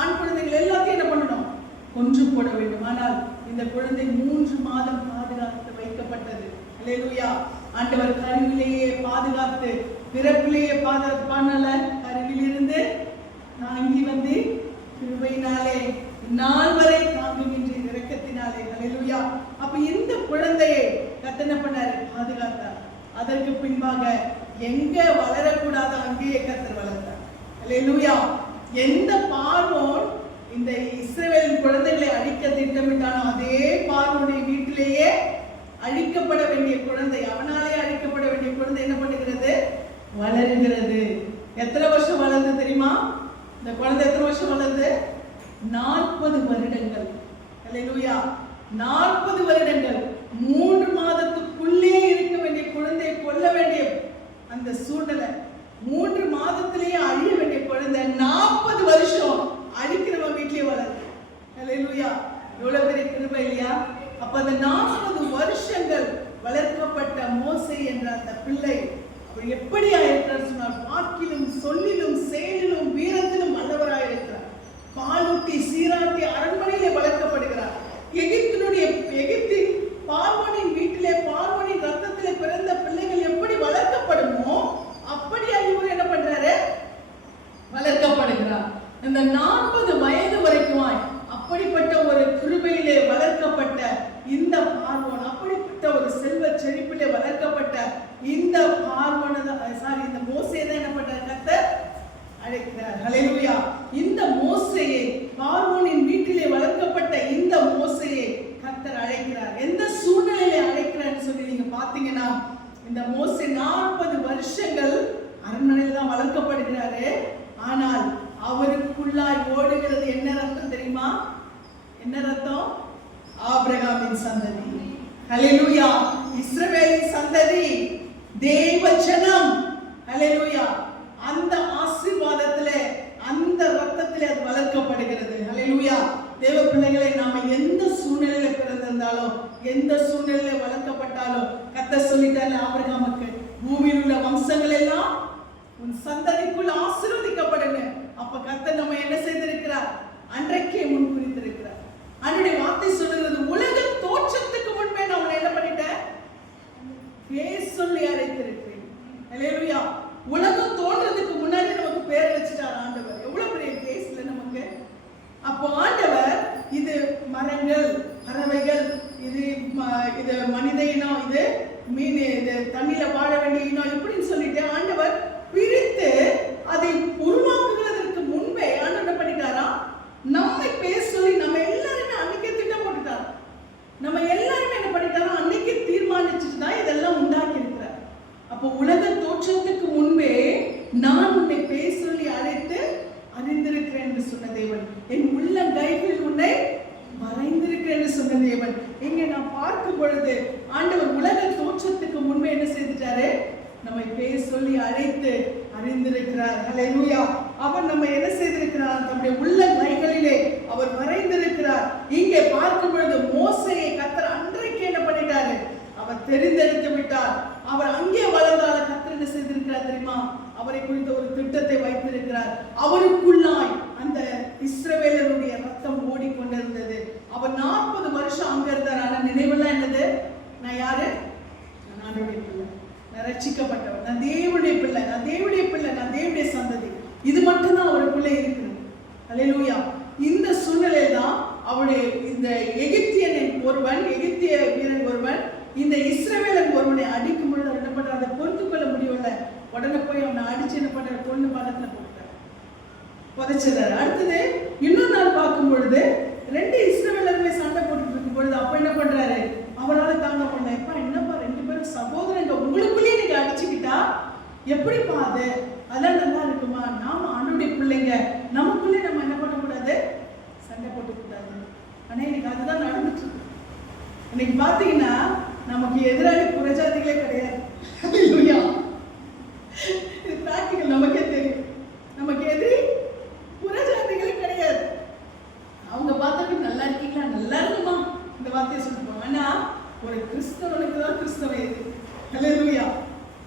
ஆண் குழந்தைகள் எல்லாத்தையும் என்ன பண்ணணும்? கொன்று போட வேண்டும். ஆனால் இந்த குழந்தை 3 மாதம் பாதுகாத்து வைக்கப்பட்டது. அல்லேலூயா. ஆண்டவர் கருவிலேயே பாதுகாத்து, பிறப்பிலேயே பாதுகாத்து பண்ணல, கருவிலிருந்து தாங்கி வந்து கிருபையினாலே நாள் வரை தாங்குகின்ற இரக்கத்தினாலே. ஹல்லேலூயா. அப்ப இந்த குழந்தையை கர்த்தர் என்ன பண்ணாரு? பாதுகாத்தார். அதற்கு பின்பாக எங்க வளரக்கூடாதோ அங்கேயே கர்த்தர் வளர்த்தார். ஹல்லேலூயா. எந்த பார்வோன் இந்த இஸ்ரவேலின் குழந்தைகளை அழிக்க திட்டமிட்டானோ அதே பார்வோனுடைய வீட்டிலேயே அழிக்கப்பட வேண்டிய குழந்தை, அவனாலே அழிக்கப்பட வேண்டிய குழந்தை என்ன பண்ணுகிறது? வளருகிறது. எத்தனை வருஷம் வளர்ந்து தெரியுமா? இந்த குழந்தை எத்தனை வருஷம் வளர்ந்து? 40 வருடங்கள். ஹல்லேலூயா. 40 வருடங்கள். 3 மாதத்துக்குள்ளே இருக்க வேண்டிய குழந்தையை கொல்ல வேண்டிய அந்த சூழ்நிலை, 3 மாதத்திலேயே அழிய வேண்டிய குழந்தை 40 வருஷம் அழிக்கிறவன் வீட்டிலேயே வளருது. ஹல்லேலூயா. எவ்வளவு பெரிய கிருபை இல்லையா? அப்ப அந்த 40 வருஷங்கள் வளர்க்கப்பட்ட மோசே என்ற அந்த பிள்ளை அவர் எப்படி ஆயிருக்கிறார் சொன்னார்? வாக்கிலும் சொல்லிலும் செயலிலும் வீரத்திலும் வல்லவராயிருக்கிறார். பாலூட்டி சீராட்டி அரண்மனையிலே வளர்க்கப்படுகிறார். எகிப்தின் பார்வோனின் வீட்டிலே பார்வோனின் ரத்தத்திலே பிறந்த பிள்ளைகள் எப்படி வளர்க்கப்படுமோ அப்படி இவர் என்ன பண்றாரு? வளர்க்கப்படுகிறார். இந்த 40 வயது வரைக்கும் அப்படிப்பட்ட ஒரு கிருபையிலே வளர்க்கப்பட்ட இந்த பார்வோன், அப்படிப்பட்ட ஒரு செல்வ செழிப்பிலே வளர்க்கப்பட்ட இந்த பார்வோன் இந்த மோசே தான் என்ன பண்றாரு? கர்த்தர் அழைக்கிறார். ஹல்லேலூயா. இந்த மோசேயை, பார்வோனின் வீட்டிலே வளர்க்கப்பட்ட இந்த மோசேயை கர்த்தர் அழைக்கிறார். எந்த சூழ்நிலையிலே அழைக்கிறார்னு சொல்லி நீங்க பாத்தீங்கன்னா, இந்த மோசே 40 வருஷங்கள் அரண்மனையில் தான் வளர்க்கப்படுகிறாரு. ஆனால் அவருக்குள்ளாய் ஓடுகிறது என்ன ரத்தம் தெரியுமா? என்ன ரத்தம்? ஆபிரகாமின் சந்ததி. ஹல்லேலூயா. இஸ்ரவேலின் சந்ததி, தேவ ஜனம். ஹல்லேலூயா. அந்த ஆசீர்வாதத்திலே, அந்த ரத்தத்திலே அது வளர்க்கப்படுகிறது. ஹல்லேலூயா. தேவ பிள்ளைகளை, நாம எந்த சூழ்நிலையில பிறந்திருந்தாலும், எந்த சூழ்நிலையில வளர்க்கப்பட்டாலும், கர்த்தர் சொல்லிட்டாரு ஆபிரகாமுக்கு, பூமியில் உள்ள வம்சங்கள் எல்லாம் உன் சந்ததிக்குள் ஆசீர்வதிக்கப்படுங்க. அப்ப கர்த்தர் நம்ம என்ன செய்திருக்கிறார்? அன்றைக்கே முன்குறித்திருக்கிறார். அவருடைய வார்த்தை சொல்லுகிறது, உலக தோற்றத்துக்கு முன்பே நான் உன்னை என்ன பண்ணிட்டேன்? பேர் சொல்லி அழைத்திருக்கிறேன். ஹல்லேலூயா. உலகம் தோன்றதுக்கு முன்னாடி நமக்கு பேர் வச்சுட்டார் ஆண்டவர். எவ்வளவு பெரிய பேஸ்ல நமக்கு. அப்போ ஆண்டவர் இது மரங்கள், பறவைகள், இது மனித இனம், இது மீன், இது தண்ணியில வாழ வேண்டிய இனம், இப்படின்னு சொல்லிட்டு ஆண்டவர் பிரித்து அதை உருவாக்குவதற்கு முன்பே ஆண்டவர் என்ன பண்ணிட்டாரா? நம்மை பேர் சொல்லி நம்ம எல்லாருமே அன்னைக்கே திட்டம் போட்டுட்டார். நம்ம எல்லாருமே என்ன பண்ணிட்டாரா? அன்னைக்கு தீர்மானிச்சுட்டு தான் இதெல்லாம் உண்டாக்கி இருக்கிறார். அப்போ உலக தோற்றத்துக்கு முன்பே நான் உன்னை பேர் சொல்லி அழைத்து அறிந்திருக்கிறேன் என்று சொன்ன தேவன், என் உள்ள கைகளில் உன்னை வரைந்திருக்கிறேன் என்று சொன்ன தேவன். இங்கே நான் பார்க்கும் பொழுது ஆண்டவர் உலக தோற்றத்துக்கு முன்பே என்ன செய்துட்டாரு? நம்மை பேர் சொல்லி அழைத்து அறிந்திருக்கிறார். ஹல்லேலூயா. அவர் நம்ம என்ன செய்திருக்கிறார்? நம்முடைய உள்ள கைகளிலே அவர் வரைந்திருக்கிறார். இங்கே பார்க்கும் பொழுது மோசேயை கர்த்தர் அன்றைக்கு என்ன பண்ணிட்டாரு? அவர் தெரிந்தெடுத்து விட்டார். அவர் அங்கே வளர்ந்தால கர்த்தர் என்ன செய்திருக்கிறார் தெரியுமா? அவரை குறித்த ஒரு திட்டத்தை வைத்திருக்கிறார். அவருக்குள்ளாய் அந்த இஸ்ரவேலருடைய ரத்தம் ஓடிக்கொண்டிருந்தது. அவர் 40 வருஷம் அங்க இருந்தார். ஆனா நினைவெல்லாம் என்னது? நான் யாரு? நான் ஆண்டவருடைய பிள்ளை, நான் ரட்சிக்கப்பட்டவர், நான் தேவனுடைய பிள்ளை, நான் தேவனுடைய பிள்ளை, நான் தேவனுடைய சந்ததி. இது மட்டும்தான் அவருக்குள்ளே இருக்குது. ஹல்லேலூயா. இந்த சூழ்நிலையில தான் அவருடைய இந்த எகிப்தியன் ஒருவன், எகிப்திய வீரன் ஒருவன் இந்த இஸ்ரவேலன் ஒருவனை அடிக்கும் பொழுது அவர் என்ன பண்றாரு? அதை பொறுத்து கொள்ள முடியல. உடனே போய் அவனை அடிச்சு என்ன பண்றாரு? பொண்ணு பாதத்துல போட்டார், புதைச்சிடறாரு. அடுத்தது இன்னொரு நாள் பார்க்கும் பொழுது 2 இஸ்ரவேலருமே சண்டை போட்டுட்டு இருக்கும் பொழுது அப்ப என்ன பண்றாரு? அவரால் தாங்க முடியல. எப்பா என்னப்பா 2 பேரும் சகோதரங்க, உங்களுக்குள்ளேயே நீங்க அடிச்சுக்கிட்டா எப்படிப்பா அது? அதெல்லாம் நல்லா இருக்குமா? நாம ஆண்டவருடைய பிள்ளைங்க, நமக்குள்ளே நம்ம என்ன பண்ணக்கூடாது? சண்டை போட்டுக்கூடாது. ஆனா இன்னைக்கு அதுதான் நடந்துட்டு இருக்கு. இன்னைக்கு பாத்தீங்கன்னா நமக்கு எதிராளி புறஜாதிகளே கிடையாது. ஹல்லேலூயா. இது பிராக்டிகல், நமக்கே தெரியும். நமக்கு எதிரி புறஜாதிகளே கிடையாது. அவங்க பார்த்துட்டு நல்லா இருக்கீங்களா, நல்லா இருக்குமா, இந்த வார்த்தையை சொல்லுவாங்க. ஆனா ஒரு கிறிஸ்தவனுக்கு தான் கிறிஸ்தவ எதிரி. ஹல்லேலூயா.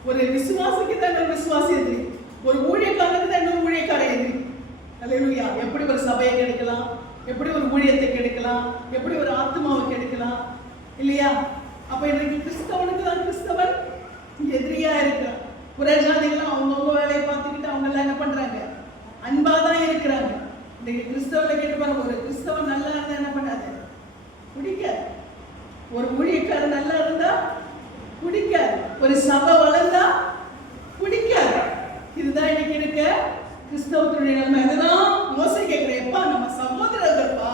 ஒரு விசுவாசிக்கு தான் இன்னொரு விசுவாசி எதிரி. ஒரு ஊழியக்காரனுக்கு தான் இன்னொரு ஊழியக்கார எதிரி. ஹல்லேலூயா. எப்படி ஒரு சபையை கெடுக்கலாம், எப்படி ஒரு ஊழியத்தை கெடுக்கலாம், எப்படி ஒரு ஆத்மாவை கெடுக்கலாம், இல்லையா? அப்ப இன்னைக்கு கிறிஸ்தவனுக்கு தான் கிறிஸ்தவன் எதிரியா இருக்கிறான். புறஜாதிகள் அவங்கவுங்க வேலையை பார்த்துக்கிட்டு அவங்க எல்லாம் என்ன பண்றாங்க? அன்பா தான் இருக்கிறாங்க. இன்னைக்கு கிறிஸ்தவனை கேட்டு பாருங்க, ஒரு கிறிஸ்தவன் நல்லா இருந்தா என்ன பண்ணாது? பிடிக்காது. ஒரு ஊழியக்காரர் நல்லா இருந்தா பிடிக்காது. ஒரு சபை வளர்ந்தா பிடிக்காது. இதுதான் இன்னைக்கு இருக்க கிறிஸ்தவத்துடைய நன்மை. அதுதான் மோசே கேட்கிறேன், எப்பா நம்ம சகோதரர்கள்ப்பா,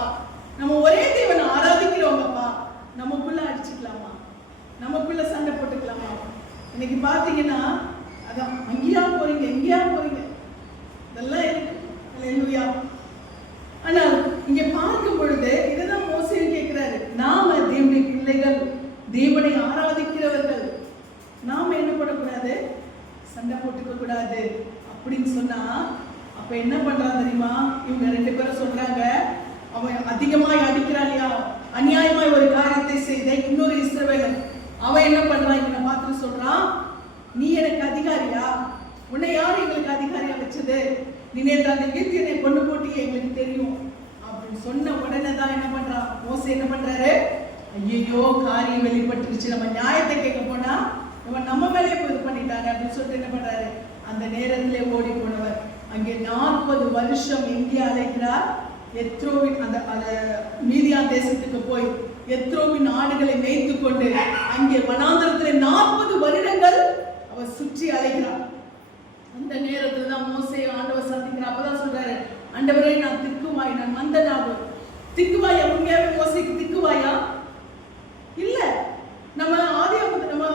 நம்ம ஒரே தேவனை ஆராதிக்கிறவங்கப்பா, நமக்குள்ள அடிச்சுக்கலாமா? நமக்குள்ள சண்டை போட்டுக்கலாமா? இன்னைக்கு பாத்தீங்கன்னா அதான் அங்கேயா போறீங்க, எங்கேயா போறீங்க, இதெல்லாம் இருக்கு. அல்லேலூயா. ஆனால் இங்க பார்க்கும் பொழுது இதுதான் மோசே கேட்கிறாரு, நாம தேவனுடைய பிள்ளைகள், தேவனை ஆராதிக்கிறவர்கள், நாம என்ன பண்ணக்கூடாது? சண்டை போட்டுக்க கூடாது அப்படின்னு சொன்னா, அப்ப என்ன பண்றான் தெரியுமா? இவங்க 2 பேரும் சொல்றாங்க, அவன் அதிகமாய் அடிக்கிறான்யா, அநியாயமாய் ஒரு காரியத்தை செய்த இன்னொரு இஸ்ரவேலன், அவன் என்ன பண்றான்? இவனை பார்த்து சொல்றான், நீ எனக்கு அதிகாரியா? உன்னை யார் எங்களுக்கு அதிகாரியா வச்சது? நீ நேற்று அந்த கீர்த்தியனை கொண்டு போட்டியே, எங்களுக்கு தெரியும் அப்படின்னு சொன்ன உடனே தான் என்ன பண்றான் மோசே? என்ன பண்றாரு? ஐயோ காரியம் வெளிப்பட்டுருச்சு, நம்ம நியாயத்தை கேட்க போனா இவன் நம்ம மேலே இது பண்ணிட்டாங்க அப்படின்னு சொல்லிட்டு என்ன பண்றாரு? அந்த நேரத்திலே ஓடி போனவர் அங்கே 40 வருஷம் எங்கே அலைகிறார்? எத்ரோவின் அந்த மீதியான் தேசத்துக்கு போய் எத்ரோவின் ஆடுகளை மேய்த்து கொண்டு அங்கே வனாந்தரத்திலே 40 வருடங்கள் அவர் சுற்றி அலைகிறார். அந்த நேரத்துல தான் மோசே ஆண்டவர் சந்திக்கிறார். அப்பதான் சொல்றாரு, ஆண்டவரே நான் திக்குவாய், நான் மந்தனாகு. திக்குவாயா? உண்மையாவே மோசேக்கு திக்குவாயா? இல்ல. நம்ம நம்ம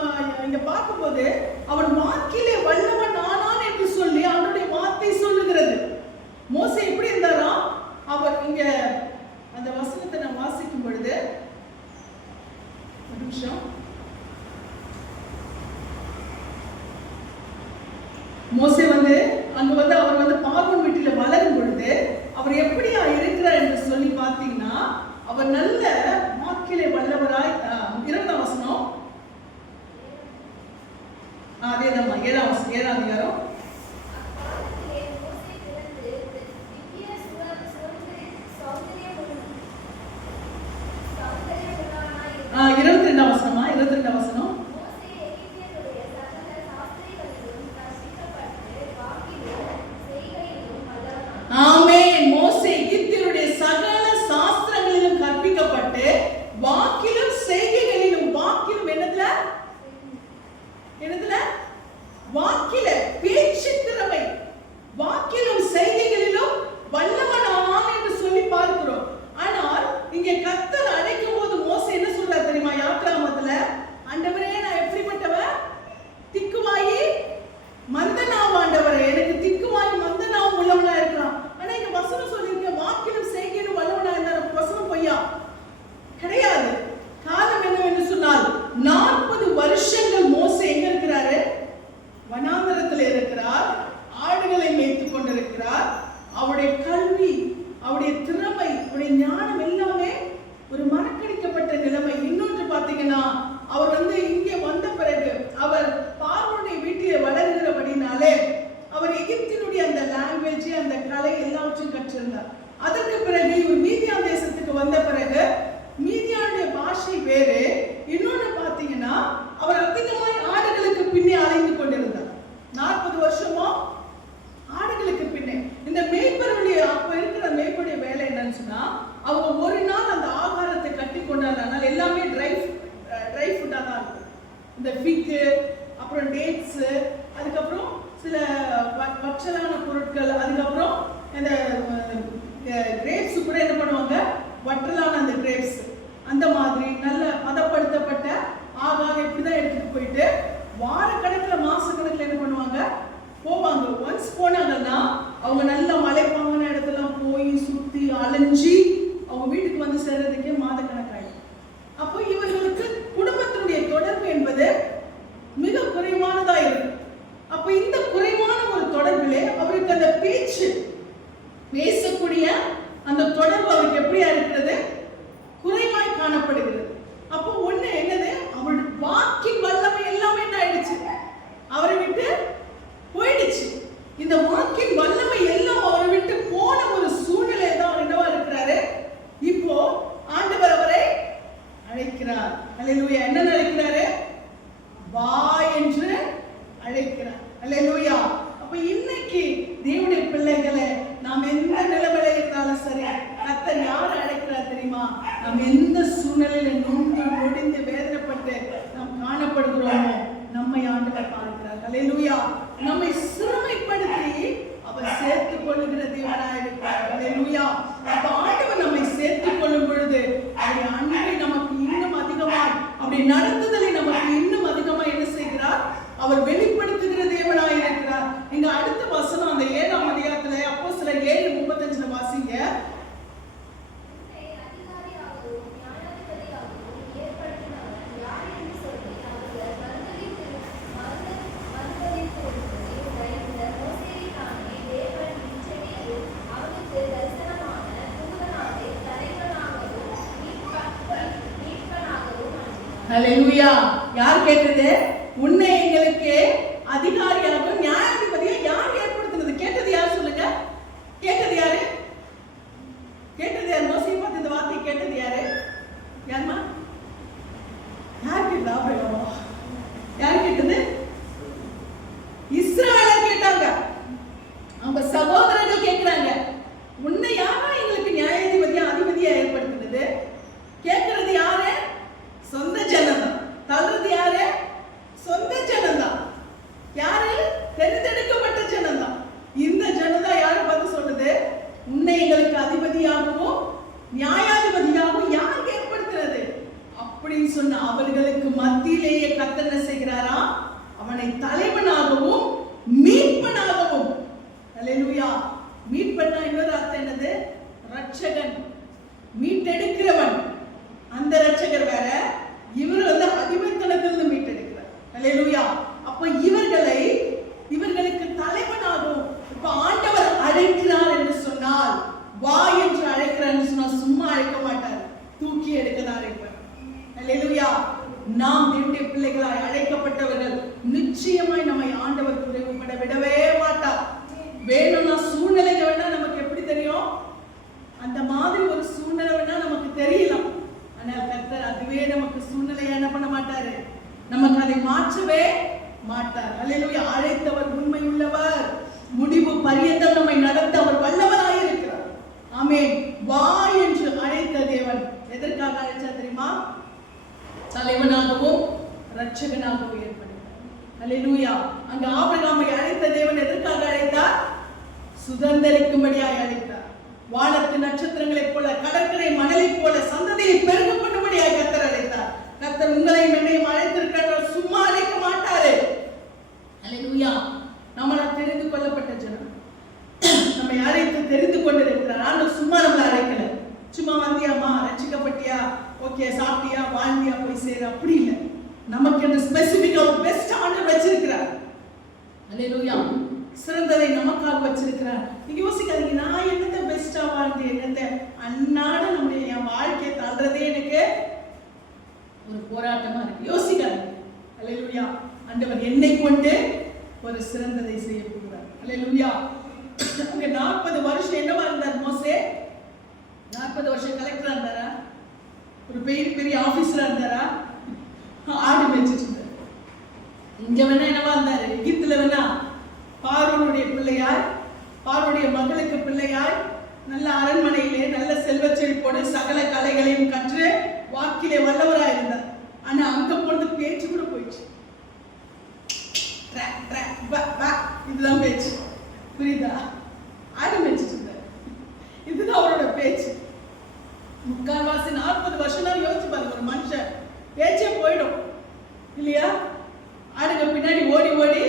இங்க பார்க்கும்போது அவன் வாக்கிலே வல்லவன் ஆனான் என்று சொல்லி அவனுடைய வார்த்தை சொல்லுகிறது. மோசே எப்படி இருந்தாரா? அவர் இங்க அந்த வசனத்தை நான் வாசிக்கும் பொழுது ஒரு நிமிஷம். மோசே அங்க அவர் பார்வோன் வீட்டில வளரும் பொழுது அவர் எப்படியா இருக்கிறார் என்று சொல்லி பார்த்தீங்கன்னா, அவர் நல்ல வாக்கிலே வல்லவராய் 20ஆம் வசனம், அதேதான் 7ஆம் வசனம், 7ஆம் அதிகாரம். ஆ 22ஆம் வசனமா? 22ஆம் வசனம். ஆமென். மோசே எகிப்தியருடைய சகல சாஸ்திரங்களிலும் கற்பிக்கப்பட்டு வாக்கிலும் செய்கைகளிலும், வாக்கிலும் என்னதுல? வாக்கில பேச்சு திறமை, வாக்கிலும் செய்கைகளிலும் வல்லவனானான் என்று சொல்லி பார்க்கிறோம். ஆனால் இங்கே கர்த்தர் அழைக்கும் போது மோசே என்ன சொல்றார் தெரியுமா? யாத்ராமத்துல, ஆண்டவரே நான் எப்படிப்பட்டவன்? திக்குவாயி மந்தனாவும் ஆண்டவரே, எனக்கு திக்குவாயி மந்தனாவும் உள்ளவனா இருக்கலாம். ஆனா இங்க வசனம் சொல்லிருக்க வாக்கிலும் செய்கையிலும் வல்லவனா இருந்தார். வசனம் பொய்யா? கிடையாது. காரணம் என்னவென்று சொன்னால் 40 வருஷங்கள் மோசே எங்க இருக்கிறாரு? வனாந்தரத்தில் இருக்கிறார். ஆடுகளை மேய்த்துக் கொண்டிருக்கிறார். அவருடைய கல்வி, அவருடைய திறமை, அவருடைய ஞானம் எல்லாமே ஒரு மறக்கடிக்கப்பட்ட நிலைமை. இன்னொன்று பாத்தீங்கன்னா, அவர் இங்கே வந்த பிறகு அவர் பார்வோனுடைய வீட்டிலே வளர்கிறபடினாலே அவர் எகிப்தினுடைய அந்த லாங்குவேஜ், அந்த கலை எல்லாவற்றையும் கற்றிருந்தார். அதற்கு பிறகு இவர் மீதியான் தேசத்துக்கு வந்த பிறகு மீதியானுடைய பாஷை வேறு. இன்னொன்று பாத்தீங்கன்னா, அவர் அதிகமாய் ஆடுகளுக்கு பின்னே அலைந்து கொண்டிருந்தார். 40 வருஷமா ஆடுகளுக்கு பின்னே. இந்த மேய்ப்பருடைய அப்ப இருக்கிற மேய்ப்பருடைய வேலை என்னன்னு சொன்னா, அவங்க ஒரு நாள் அந்த ஆகாரத்தை கட்டி கொண்டாடுறதுனால எல்லாமே ட்ரை ஃபுட்டா தான் இருக்கும். இந்த ஃபிக், அப்புறம் டேட்ஸ், அதுக்கப்புறம் சில வற்றலான பொருட்கள், அதுக்கப்புறம் இந்த கிரேப்ஸ் கூட என்ன பண்ணுவாங்க, வற்றலான அந்த கிரேப்ஸ், அந்த மாதிரி நல்ல பதப்படுத்தப்பட்ட ஆகாரம் இப்படிதான் எடுத்துட்டு போயிட்டு வாரக்கணக்கில் மாசக்கணக்கில் என்ன பண்ணுவாங்க, போவாங்க. ஒன்ஸ் போனாங்கன்னா அவங்க நல்ல மலைப்பாங்கான இடத்துல போய் சுத்தி அலைஞ்சி அவங்க வீட்டுக்கு சேர்றதுக்கே மாதக்கணக்காயிடும். அப்போ இவர்களுக்கு குடும்பத்தினுடைய தொடர்பு என்பது மிக குறைவானதா இருக்கு. அப்ப இந்த குறைவான ஒரு தொடர்பிலே அவருக்கு அந்த பேச்சு, பேசக்கூடிய அந்த தொடர்பு அவருக்கு எப்படியா இருக்கிறது? குறைவாய் காணப்படுகிறது. அப்போ ஒண்ணு என்னது, அவருடைய வாக்கின் வல்லமை எல்லாமே என்ன ஆயிடுச்சு? அவரை விட்டு போயிடுச்சு. இந்த வாக்கின் வல்லமை எல்லாம் அவரை விட்டு போன ஒரு சூழ்நிலை தான் அவர் என்னவா இருக்கிறாரு? இப்போ ஆண்டவர் அவரை அழைக்கிறார். அல்லேலூயா. என்ன அழைக்கிறாரு? வா என்று அழைக்கிறார். அல்லேலூயா. அப்ப இன்னைக்கு தேவனுடைய பிள்ளைகளை நாம் எந்த நிலைமையில இருந்தாலும் நாம் எந்த சூழ்நிலையில நொடிந்து வேதனைப்பட்டு நாம் காணப்படுகிறோமோ நம்மை ஆண்டவர் பார்க்கிறார். ஹல்லேலூயா. நம்மை சிறுமைப்படுத்தி அவர் சேர்த்துக் கொள்ளுகிற தேவனாய் இருக்கிறார். ஹல்லேலூயா. அப்ப ஆண்டவர் நம்மை சேர்த்துக் கொள்ளும் பொழுது அவருடைய அன்பை நமக்கு இன்னும் அதிகமாய், அவருடைய நடத்துதலை நமக்கு இன்னும் அதிகமாய் என்ன செய்கிறார்? அவர் வெளிப்படுத்துகிற தேவனாய் இருக்கிறார். இங்க அடுத்த வசனம் அந்த 7ஆம் அதிகாரத்துல அப்போஸ்தலர் 7:35 வாசிங்க. ஹல்லேலூயா. யார் கேட்டது? உன்னை எங்களுக்கு அதிகாரியாக நியாயாதிபதியை யார் ஏற்படுத்தினது? கேட்டது யார் சொல்லுங்க? கேட்டது யாரு? கேட்டது யார்? மோசேயை பார்த்து இந்த வார்த்தை கேட்டது யாரு? யாருமா? யார் கேட்டா? யார் கேட்டது? இஸ்ரவேலர் கேட்டாங்க. அவங்க சகோதரர்கள் கேட்கிறாங்க, உன்னை யாரா எங்களுக்கு நியாயாதிபதியா அதிபதியா ஏற்படுத்தினது? கேட்கறது யாரு? சொந்த ஜனதான். தள்ளுறது யாரு? சொந்த ஜனதான். யாரு? தெரிந்தெடுக்கப்பட்ட ஜனதான். இந்த ஜனதான் யாரு பார்த்து சொல்லுது? உன்னை எங்களுக்கு அதிபதியாகவும் நியாயாதிபதியாகவும் யார் ஏற்படுத்துறது அப்படின்னு சொன்ன அவர்களுக்கு மத்தியிலேயே கர்த்தர் என்ன செய்கிறாரா? அவனை தலைவனாகவும் மீட்பனாகவும். ஹல்லேலூயா. மீட்பனா இன்னொரு அர்த்தம் என்னது? ரட்சகன், மீட்டெடுக்கிறவன். அந்த ரட்சகர் வேற, இவர் அடிமைத்தனத்திலிருந்து மீட்டெடுக்கிறார். ஹல்லேலூயா. அப்ப இவர்களுக்கு தலைவனாகும். இப்ப ஆண்டவர் அழைக்கிறார் என்று சொன்னால், வா என்று அழைக்கிறார் என்று சொன்னால் சும்மா அழைக்க மாட்டார், தூக்கி எடுக்கதான் அழைப்பார். ஹல்லேலூயா. நாம் தேவனுடைய பிள்ளைகளாய் அழைக்கப்பட்டவர்கள். நிச்சயமாய் நம்மை ஆண்டவர் குறைவுபட விடவே மாட்டார். வேணும்னா சூழ்நிலைங்க வேணா நமக்கு எப்படி தெரியும்? அந்த மாதிரி ஒரு சூழ்நிலை வேணா நமக்கு தெரியலாம். ஆனால் கர்த்தர் அதுவே நமக்கு சூழ்நிலையை என்ன பண்ண மாட்டாரு, நமக்கு அதை மாற்றவே மாட்டார். ஹல்லேலூயா. அழைத்தவர் உண்மை உள்ளவர், முடிவு பரியந்தம் நம்மை நடத்த அவர் வல்லவராய் இருக்கிறார். ஆமென். வா என்று அழைத்த தேவன் எதற்காக அழைச்சா தெரியுமா? தலைவனாகவும் ரட்சகனாகவும் ஏற்படுகிறார். ஹல்லேலூயா. அங்க ஆபிரகாமை அழைத்த தேவன் எதற்காக அழைத்தார்? சுதந்தரிக்கும்படியாய் அழைத்தார். வானத்து நட்சத்திரங்களைப் போல, கடற்கரை மணலைப் போல சந்ததியை பெருக பண்ணும்படியாய் கர்த்தர் அழைத்தார். கர்த்தர் உங்களையும் என்னையும் அழைத்திருக்கிறார், சும்மா அழைக்க மாட்டாரு. ஹல்லேலூயா. நம்மள தெரிந்து கொள்ளப்பட்ட ஜனம், நம்மை அழைத்து தெரிந்து கொண்டிருக்கிறார். ஆண்டவர் சும்மா நம்மள அழைக்கல. சும்மா வந்தியாமா, ரட்சிக்கப்பட்டியா, ஓகே, சாப்பிட்டியா, வாழ்ந்தியா, போய் சேர, அப்படி இல்லை. நமக்கு என்று ஸ்பெசிபிக்கா ஒரு பெஸ்ட் ஆண்டவர் வச்சிருக்கிறார். ஹல்லேலூயா. சிறந்ததை நமக்காக வச்சிருக்கிறார். நீங்க யோசிக்காதீங்க, நான் என்னத்தை பெஸ்டா வாழ்ந்து என்னத்தை அன்னாட நம்முடைய என் வாழ்க்கையை தள்ளுறதே எனக்கு ஒரு போராட்டமா இருக்கு. யோசிக்காதீங்க. ஹல்லேலூயா. ஆண்டவர் என்னை கொண்டு ஒரு சிறந்ததை செய்ய போகிறார். ஹல்லேலூயா. அங்க 40 வருஷம் என்னவா இருந்தார் மோசே? 40 வருஷம் கலெக்டரா இருந்தாரா? ஒரு பெரிய ஆபீசரா இருந்தாரா? ஆடு மேய்ச்சிட்டு இருந்தார். இங்க வேணா என்னவா இருந்தாரு? எகிப்துல வேணா பார்வோனுடைய பிள்ளையாய், பார்வோனுடைய மகளுக்கு பிள்ளையாய், நல்ல அரண்மனையிலே நல்ல செல்வச் செழிப்போடு சகல கலைகளையும் கற்று வாக்கிலே வல்லவராய் இருந்தார். ஆனா அங்க போனது பேச்சு கூட போயிடுச்சு. இதுதான் பேச்சு. புரியுதா? ஆடு மேய்ச்சிட்டு இருந்தார். இதுதான் அவரோட பேச்சு. முக்கால்வாசி 40 வருஷம் தான் யோசிச்சு பாருங்க. ஒரு மனுஷன் பேச்சே போயிடும் இல்லையா? ஆடுங்க பின்னாடி ஓடி ஓடி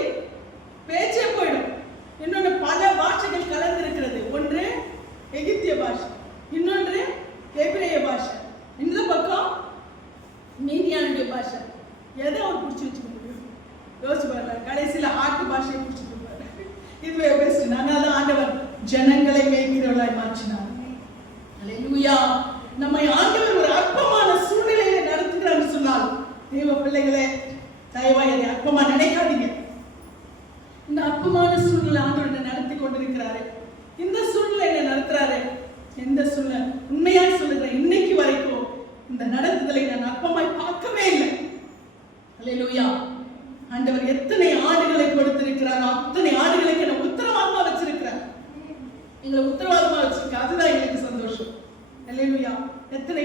பேச்சே போயிடும். இன்னொன்று பல பாஷைகள் கலந்து இருக்கிறது. ஒன்று எகிப்திய பாஷை, இன்னொன்று எபிரேய பாஷை, இந்த பக்கம் மீதியானுடைய பாஷை. எதை அவர் பிடிச்சி வச்சுக்க முடியும்? யோசிச்சு பாருங்க. கடைசியில் ஆட்டு பாஷையை பிடிச்சிட்டு இருப்பாரு. இதுவே பெஸ்ட். அதனால ஆண்டவர் ஜனங்களை மேய்க்கிறவர்களாய் மாற்றினார். ஹல்லேலூயா. நம்மை ஆண்டவர் ஒரு அற்பமான சூழ்நிலையை நடத்துகிறான்னு சொன்னால், தேவ பிள்ளைகளே, தயவாய் அதை அற்பமா நினைக்காதீங்க. இந்த அற்பமான சூழ்நிலை ஆண்டவர் நடத்தி கொண்டிருக்கிறாரு. இந்த சூழ்நிலை என்ன நடத்துறாரு? எந்த சூழ்நிலை? உண்மையாக சொல்லுகிறேன், இன்னைக்கு வரைக்கும் இந்த நடத்துதலை நான் அற்பமாய் பார்க்கவே இல்லை. ஹல்லேலூயா. ஆண்டவர் எத்தனை ஆடுகளை கொடுத்திருக்கிறார், அத்தனை ஆடுகளுக்கு என்ன உத்தரவாதமா வச்சிருக்கிறார். எங்களை உத்தரவாதமா வச்சிருக்க, அதுதான் எங்களுக்கு சந்தோஷம். ஹல்லேலூயா. எத்தனை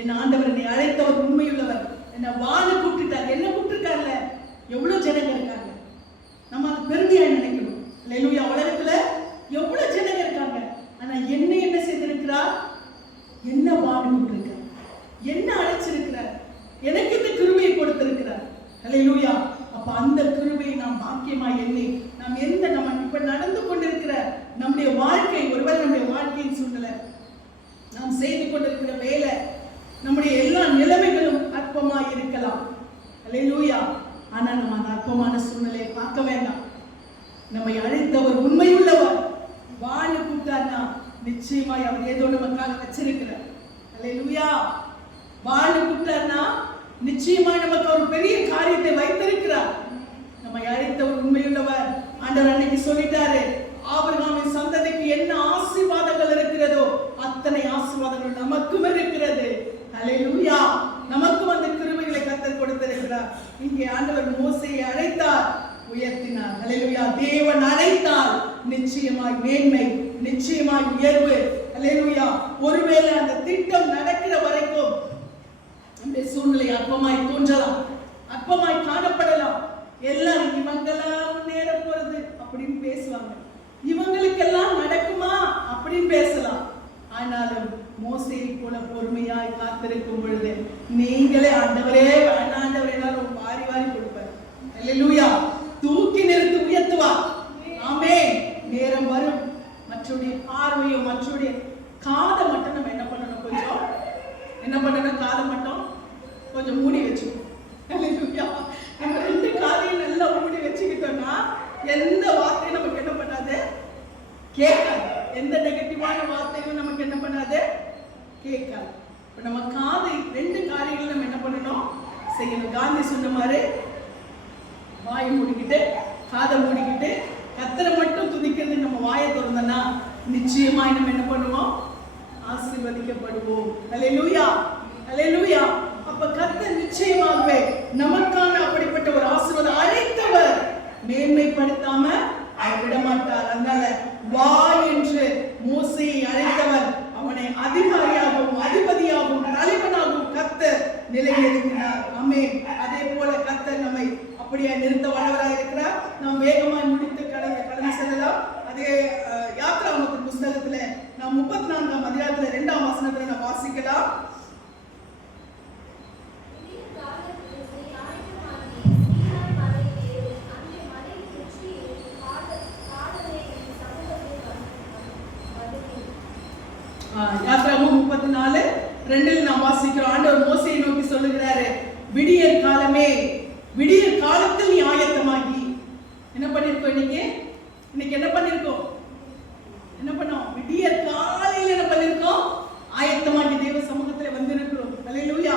என் ஆண்டவர் என்னை அழைத்தவர் உண்மையுள்ளவர், என்ன வான்னு கூப்பிட்டுட்டார். என்ன கூப்பிட்டுருக்காருல, எவ்வளவு ஜனங்க இருக்காங்க. நம்ம அது பெருமையா நினைக்கணும். அல்லேலூயா. உலகத்துல எவ்வளவு ஜனங்க இருக்காங்க. ஆனா என்ன செய்திருக்கிறார், என்ன வான்னு கூப்பிட்டிருக்கிறார், என்ன அழைச்சிருக்கிறார், எனக்கு இந்த கிருபையை கொடுத்திருக்கிறார். அல்லேலூயா. அப்ப அந்த கிருபையை நாம் பாக்கியமாய் எண்ணி நாம் நம்ம இப்ப நடந்து கொண்டிருக்கிற நம்முடைய வாழ்க்கை, ஒருவேளை நம்முடைய வாழ்க்கையின் சூழ்நிலை, நாம் செய்து கொண்டிருக்கிற வேலை, நம்முடைய எல்லா நிலைமைகளும் அற்பமாய் இருக்கலாம். அல்லேலூயா. ஆனா நம்ம அந்த அற்பமான சூழ்நிலையை பார்க்க வேண்டாம். நம்மை அழைத்தவர் உண்மையுள்ளவர். வான்னு கூப்பிட்டார்னா நிச்சயமாய் அவர் ஏதோ நமக்காக வச்சிருக்கிறார். அல்லேலூயா. வான்னு கூப்பிட்டார்னா நிச்சயமாய் நமக்கு ஒரு பெரிய காரியத்தை வைத்திருக்கிறார். நம்மை அழைத்தவர் உண்மையுள்ளவர். ஆண்டவர் அன்னைக்கு சொல்லிட்டாரு, ஆபிரகாமின் சந்ததிக்கு என்ன ஆசீர்வாதங்கள் இருக்கிறதோ அத்தனை ஆசீர்வாதங்கள் நமக்கும் இருக்கிறது. அல்லேலூயா. நமக்கும் அந்த கிருபைகளை கர்த்தர் கொடுத்திருக்கிறார். இங்கே ஆண்டவர் மோசேயை அழைத்தார், உயர்த்தினார். அல்லேலூயா. தேவன் அழைத்தால் நிச்சயமாய் மேன்மை, நிச்சயமாய் உயர்வு. அல்லேலூயா. ஒருவேளை அந்த திட்டம் நடக்கிற வரைக்கும் இந்த சூழ்நிலை அற்பமாய் தோன்றலாம், அற்பமாய் காணப்படலாம். எல்லாம் இவங்கெல்லாம் முன்னேற போறது அப்படின்னு பேசுவாங்க, இவங்களுக்கெல்லாம் நடக்குமா அப்படின்னு பேசலாம். ஆனாலும் மோசேயை போல பொறுமையாய் காத்திருக்கும் பொழுது நீங்களே ஆண்டவரே ஆண்டவரே வாரி வாரி கொடுப்பார். அல்லேலூயா. தூக்கி நிறுத்தி உயர்த்துவார். ஆமென். நேரம் வரும். மற்றவருடைய பார்வையோ மற்றவருடைய காதை மட்டும் நம்ம என்ன பண்ணணும், கொஞ்சம் என்ன பண்ணணும், காதை மட்டும் கொஞ்சம் மூடி வச்சுக்கணும். அல்லேலூயா. நம்ம ரெண்டு காதையும் நல்லா மூடி வச்சுக்கிட்டோம்னா எந்த வார்த்தையும் நமக்கு என்ன பண்ணாது, கேட்காது. எந்த நெகட்டிவான வார்த்தையும் நமக்கு என்ன பண்ணாது, கேட்காது. இப்ப நம்ம காதை ரெண்டு காரியங்களும் நம்ம என்ன பண்ணணும், செய்யணும். காந்தி சொன்ன மாதிரி வாயை மூடிக்கிட்டு காதை மூடிக்கிட்டு கர்த்தரை மட்டும் துதிக்கிறது நம்ம வாயை திறந்தோம்னா நிச்சயமாய் நம்ம என்ன பண்ணுவோம், ஆசீர்வதிக்கப்படுவோம். அல்லேலூயா. அல்லேலூயா. அப்ப கர்த்தர் நிச்சயமாகவே நமக்கான அப்படிப்பட்ட ஒரு ஆசீர்வாதம் அழைத்தவர் மேன்மைப்படுத்தாம அவர் விடமாட்டார். அதனால வா என்று மோசேயை அழைத்தவர் அவனை அதிகாரியாகவும் அதிபதியாகவும் தலைவனாகவும் கர்த்தர் நிலைநிறுத்தினார். ஆமென். அதே போல கர்த்தர் நம்மை அப்படியே நிறுத்த வல்லவராய் இருக்கிறார். நாம் வேகமாய் முடித்து கடந்து செல்லலாம். அதே யாத்ராகமத்தின் புஸ்தகத்துல நாம் 34ஆம் அதிகாரத்துல 2ஆம் வசனத்துல நாம் வாசிக்கலாம். யாத்ராகமம் 34:2 நாம் வாசிக்கிறோம். ஆண்டவர் மோசேயை நோக்கி சொல்லுகிறாரு, விடியற் காலமே, விடியற் காலத்தில் நீ ஆயத்தமாகி என்ன பண்ணிருக்கோம், இன்னைக்கு என்ன பண்ணிருக்கோம், என்ன பண்ணோம், விடியற் காலையில என்ன பண்ணிருக்கோம், ஆயத்தமாகி தேவ சமூகத்துல வந்திருக்கிறோம். அல்லேலூயா.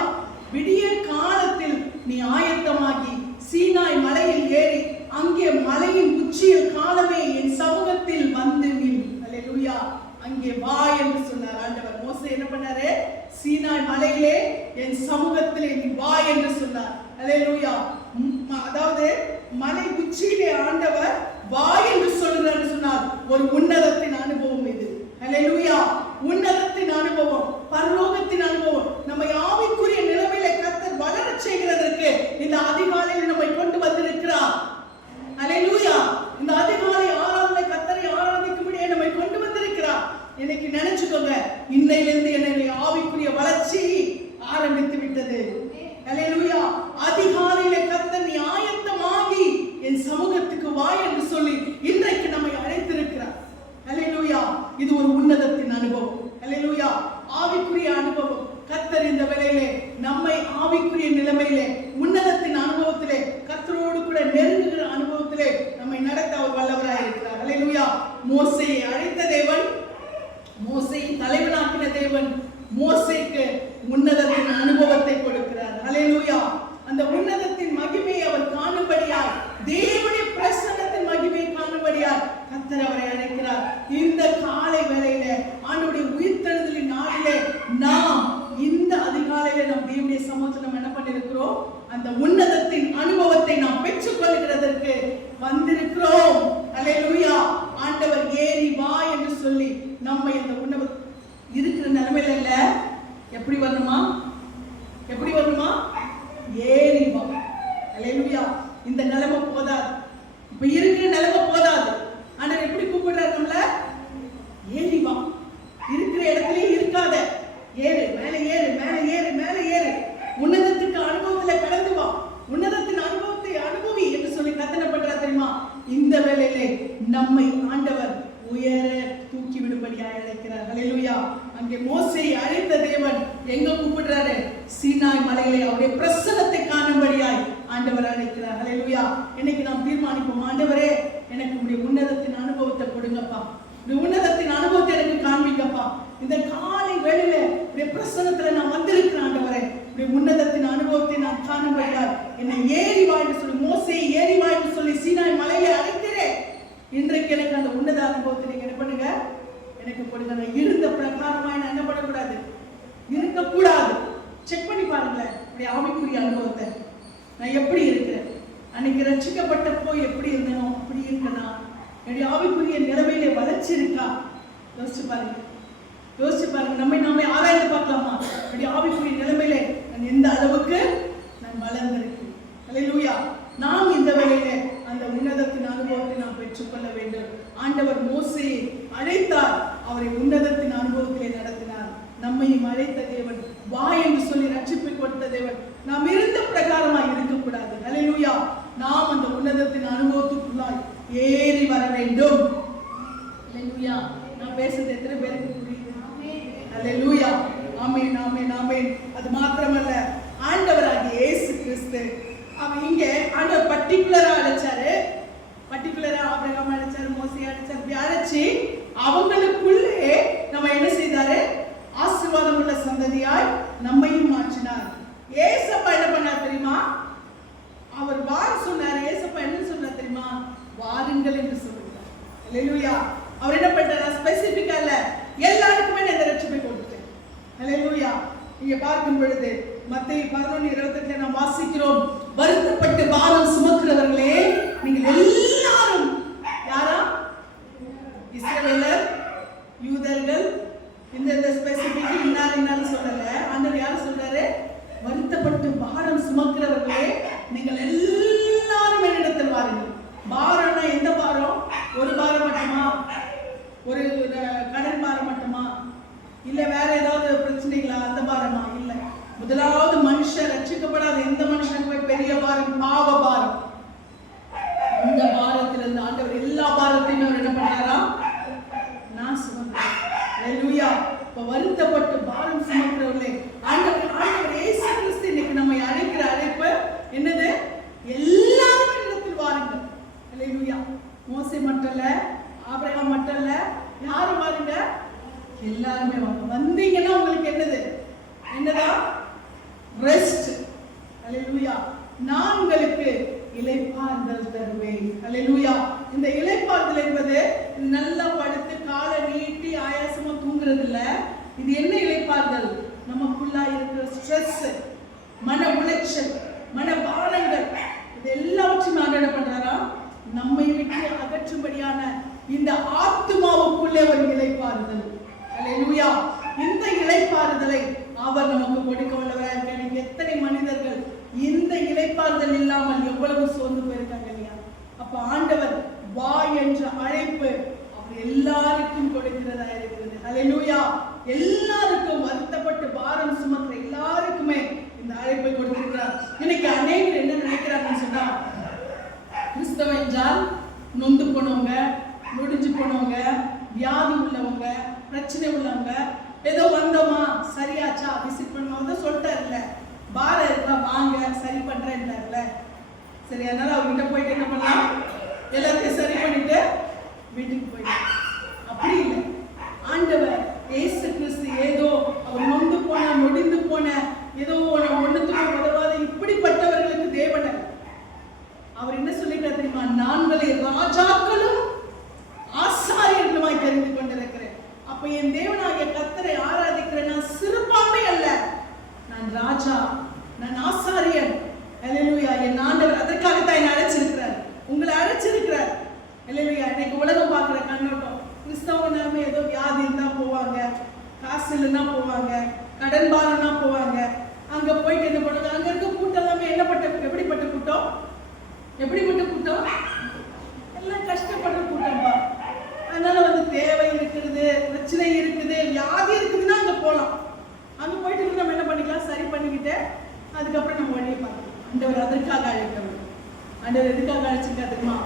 விடியற் காலத்தில் நீ ஆயத்தமாகி சீனாய் மலையில் ஏறி அங்கே மலையின் உச்சியில் காலமே என் சமூகத்தில் வந்து நில். அல்லேலூயா. அங்கே வா என்று சொன்னார் ஆண்டவர். மோசே என்ன பண்ணாரு, சீனாய் மலையிலே என் சமூகத்திலே நீ வா என்று சொன்னார். அல்லேலூயா. அதாவது மலை உச்சியிலே ஆண்டவர் வா என்று சொல்கிறார் சொன்னார். ஒரு உன்னதத்தின் அனுபவம் இது. அல்லேலூயா. உன்னதத்தின் அனுபவம், பரலோகத்தின் அனுபவம். நம்மை ஆவிக்குரிய நிலைமையில கர்த்தர் வளரச் செய்கிறதற்கு இந்த அதிகாலையில் நம்மை கொண்டு வந்திருக்கிறார். அல்லேலூயா. இந்த அதிகாலை ஆராதனை கர்த்தரை ஆராதிக்கும்படியே நம்மை கொண்டு வந்திருக்கிறார். இன்னைக்கு நினைச்சுக்கோங்க, இன்னையிலிருந்து என்னுடைய ஆவிக்குரிய வளர்ச்சி ஆரம்பித்து விட்டது. அல்லேலூயா. அதிகாலையில கர்த்தர் நீ ஆயத்தமாகி என் சமூகத்துக்கு வா என்று சொல்லி இன்றைக்கு நம்மை அழைத்திருக்கிறார். அல்லேலூயா. இது ஒரு உன்னதத்தின் அனுபவம். அல்லேலூயா. ஆவிக்குரிய அனுபவம். கர்த்தர் இந்த வேளையிலே நம்மை ஆவிக்குரிய நிலைமையிலே உன்னதத்தின் அனுபவத்திலே கர்த்தரோடு கூட நெருங்குகிற அனுபவத்திலே நம்மை நடத்த அவர் வல்லவராய் இருக்கிறார். அல்லேலூயா. மோசேயை அழைத்த தேவன், மோசேயை தலைவனாக்கின தேவன் மோசேக்கு உன்னதத்தின் அனுபவத்தை கொடுக்கிறார். அல்லேலூயா. அந்த உன்னதத்தின் மகிமையை அவர் காணும்படியாய், தேவனுடைய பிரசன்னத்தின் மகிமையை காணும்படியாய் கர்த்தர் அவரை அழைக்கிறார். இந்த காலை வேளையில ஆண்டவருடைய உயிர்த்தெழுதலின் நாளிலே நாம் இந்த அதிகாலையில நாம் தேவனுடைய சமூகத்தில் நம்ம என்ன பண்ணிருக்கிறோம், அந்த உன்னதத்தின் அனுபவத்தை நாம் பெற்றுக் கொள்கிறதற்கு வந்திருக்கிறோம். அல்லேலூயா. ஆண்டவர் ஏறி வா என்று சொல்லி நம்மை அந்த உன்னத இருக்கிற நிலைமையில இல்ல, எப்படி வரணுமா, இந்த வேளையிலே நம்மை ஆண்டவர் உயர தூக்கி விடும்படியாக அழைக்கிறார். ஹல்லேலூயா. அங்கே மோசேயை அழைத்த தேவன் எங்க கூப்பிடுறாரு? சீனாய் மலையிலே அவருடைய பிரசன்னத்தை காணும்படியாய் ஆண்டவர் அழைக்கிறார். ஹல்லேலூயா. இன்னைக்கு நாம் தீர்மானிப்போம், ஆண்டவரே எனக்கு உடைய உன்னதத்தின் அனுபவத்தை கொடுங்கப்பா, இந்த உன்னதத்தின் அனுபவத்தை எனக்கு காண்பிங்கப்பா. இந்த காலை வேளையில உடைய பிரசன்னத்துல நான் வந்திருக்கிறேன் ஆண்டவரே, உடைய உன்னதத்தின் அனுபவத்தை நான் காணும்படியாய் என்னை ஏறி வாழ்ந்து சொல்லி, மோசேயை ஏறி வாழ்ந்து சொல்லி சீனாய் மலையிலே அழைக்கிறேன். இன்றைக்கு எனக்கு அந்த உன்னத அனுபவத்தை நீங்க என்ன பண்ணுங்க, எனக்கு கொடுங்க. நான் இருந்த பிரகாரமா நான் என்ன பண்ணக்கூடாது, இருக்கக்கூடாது. செக் பண்ணி பாருங்களேன் அப்படி ஆவிக்குரிய அனுபவத்தை. நான் எப்படி இருக்கிறேன்? அன்னைக்கு ரட்சிக்கப்பட்டப்போ எப்படி இருந்தனோ அப்படி இருக்கனா? என்னுடைய ஆவிக்குரிய நிலைமையிலே வளர்ச்சி இருக்கா? யோசிச்சு பாருங்க, யோசிச்சு பாருங்க. நம்மை நாமே ஆராய்ந்து பார்க்கலாமா? என்னுடைய ஆவிக்குரிய நிலைமையிலே நான் எந்த அளவுக்கு நான் வளர்ந்திருக்கேன்? ஹல்லேலூயா. நாம் இந்த வேளையிலே அந்த உன்னதத்தின் அனுபவத்தை நாம் பெற்றுக்கொள்ள வேண்டும். ஆண்டவர் மோசேயை அழைத்தார், அவரை உன்னதத்தின் அனுபவத்திலே நடத்தினார். நம்மையும் அழைத்த தேவன், வா என்று சொல்லி ரட்சிப்பை கொடுத்த தேவன், நாம் இருந்த பிரகாரமாய் இருக்கக்கூடாது. ஹல்லேலூயா. நாம் அந்த உன்னதத்தின் அனுபவத்துக்குள்ளாய் ஏறி வர வேண்டும். ஹல்லேலூயா. நான் பேசுறது எத்தனை பேருக்கு புரியுது? ஹல்லேலூயா. ஆமென், ஆமென், ஆமென். அது மாத்திரமல்ல, ஆண்டவராகிய இயேசு கிறிஸ்து அவன் இங்க ஆண்டவர் பர்டிகுலரா அழைச்சாரு. பர்டிகுலரா ஆபிரகாம் அழைச்சாரு, மோசே அழைச்சாரு. அழைச்சி அவங்களுக்குள்ளே நம்ம என்ன செய்தாரு? ஆசீர்வாதம் உள்ள சந்ததியாய் நம்மையும் மாற்றினார். ஏசப்பா என்ன பண்ணார் தெரியுமா? அவர் வார் சொன்னார். ஏசப்பா என்ன சொன்னார் தெரியுமா? வாருங்கள் என்று சொல்லுகிறார். ஹல்லேலூயா. அவர் என்ன பண்ணார்? ஸ்பெசிபிக்கா இல்ல, எல்லாருக்குமே நான் இந்த ரட்சிப்பை கொடுத்தேன். ஹல்லேலூயா. இங்க பார்க்கும் பொழுது மத்தேயு 11:28 நாம் வாசிக்கிறோம், வருத்தப்பட்டு பாரம் சுமக்கிறவர்களே நீங்கள் எல்லாரும், யாரா? இஸ்ரவேலர், யூதர்கள், இந்த ஸ்பெசிபிக் இன்னாரும் சொல்லல. ஆண்டவர் யாரு சொல்றாரு? வருத்தப்பட்டு பாரம் சுமக்கிறவர்களே நீங்கள் எல்லாரும் என்னிடத்தில் வாருங்கள். பாரம்னா எந்த பாரம்? ஒரு பாரம் மட்டுமா? ஒரு கடன் பாரம் மட்டுமா? இல்ல வேற ஏதாவது பிரச்சனைகளா? அந்த பாரமா? இல்ல. முதலாவது மனுஷன் ரட்சிக்கப்படாத எந்த மனுஷனுக்கு போய் பெரிய பாரம் பாவ பாரம். இந்த பாரத்திலிருந்து ஆண்டவர் எல்லா பாரத்தையும் அவர் என்ன பண்றாரா? நான் சுமக்கிறேன். ஹல்லேலூயா. இப்ப வருத்தப்பட்டு பாரம் சுமக்கிறவர்களே, ஆண்டவர் இயேசு கிறிஸ்து இன்னைக்கு நம்மை அழைக்கிற அழைப்பு என்னது? எல்லாரும் இடத்தில் வாருங்கள். ஹல்லேலூயா. மோசே மட்டும் இல்ல, ஆபிரகாம் மட்டும் இல்ல, யாரும் வாருங்க, எல்லாருமே வாங்க. வந்தீங்கன்னா உங்களுக்கு என்னது? என்னதான்? ரெஸ்ட். ஹல்லேலூயா. நான் உங்களுக்கு இளைப்பாறுதல் தருவேன். ஹல்லேலூயா. இந்த இளைப்பாறுதல் என்பது நல்லா படுத்து காலை நீட்டி ஆயாசமா தூங்குறது இல்ல. இது என்ன இளைப்பாறுதல்? நமக்குள்ளா இருக்கிற ஸ்ட்ரெஸ், மன உளைச்சல், மன பாரங்கள், இது எல்லாவற்றையும் ஆண்டவர் என்ன பண்றாரா? நம்மை விட்டு அகற்றும்படியான இந்த ஆத்துமாவுக்குள்ளே ஒரு இளைப்பாறுதல். ஹல்லேலூயா. இந்த இளைப்பாறுதலை அவர் நமக்கு கொடுக்க வல்லவராக இருக்கார். எத்தனை மனிதர்கள் இந்த இளைப்பாறுதல் இல்லாமல் எவ்வளவு சோர்ந்து போயிருக்காங்க இல்லையா? அப்ப ஆண்டவர் வா என்ற அழைப்பு அவர் எல்லாருக்கும் கொடுக்கிறதா இருக்கிறது. ஹல்லேலூயா. எல்லாருக்கும், வருத்தப்பட்டு பாரம் சுமக்கிற எல்லாருக்குமே இந்த அழைப்பை கொடுத்திருக்கிறார். இன்னைக்கு அநேகர் என்ன நினைக்கிறாங்கன்னு சொன்னா, கிறிஸ்தவ என்றால் நொந்து போனவங்க, முடிஞ்சு போனவங்க, வியாதி உள்ளவங்க, பிரச்சனை உள்ளவங்க, ஏதோ வந்தோமா சரியாச்சா விசிட் பண்ணுவாங்க சொல்லிட்டாருல்ல, பாரம் இருக்கா வாங்க சரி பண்றேன்ல. சரி, அதனால அவர்கிட்ட போயிட்டு என்ன பண்ணலாம்? எல்லாத்தையும் சரி பண்ணிட்டு வீட்டுக்கு போயிட்டு. அப்படி இல்லை. ஆண்டவர் இயேசு கிறிஸ்து ஏதோ அவர் நொந்து போன, முடிந்து போன, ஏதோ ஒண்ணுத்துக்கும் உதவாத இப்படிப்பட்டவர்களுக்கு தேவன் அவர் என்ன சொல்லிட்டார் தெரியுமா? நான்களை ராஜாக்களும் ஆசாரியர்களுமாய் தெரிந்து கொண்டிருக்கிறேன். அப்ப என் தேவனாகிய கர்த்தரை ஆராதிக்கிறேன். நான் சிறுபான்மை அல்ல, நான் ராஜா, நான் ஆசாரியன். ஹல்லேலூயா. என் ஆண்டவர் அதற்காகத்தான் என்னை அழைச்சிருக்கிறார், உங்களை அழைச்சிருக்கிறார். ஹல்லேலூயா. இன்னைக்கு உலகம் பார்க்கிற கண்ணோட்டம், கிறிஸ்தவனாமே ஏதோ வியாதி இருந்தா போவாங்க, காசு இல்லைன்னா போவாங்க, கடன் பாரம்னா போவாங்க. அங்க போயிட்டு என்ன பண்ணுவாங்க? அங்க இருக்க கூட்டம் எல்லாமே எப்படிப்பட்ட கூட்டம்? எப்படிப்பட்ட கூட்டம்? எல்லாம் கஷ்டப்படுற கூட்டம்பா. அதனால தேவை இருக்கிறது, பிரச்சனை இருக்குது, வியாதி இருக்குதுன்னா அங்க போகலாம். அங்க போயிட்டு நம்ம என்ன பண்ணிக்கலாம்? சரி பண்ணிக்கிட்டு அதுக்கப்புறம் நம்ம வழியை பார்க்கலாம். ஆண்டவர் அதற்காக அழைக்கிறோம். ஆண்டவர் எதுக்காக அழைச்சிருக்கா தெரியுமா?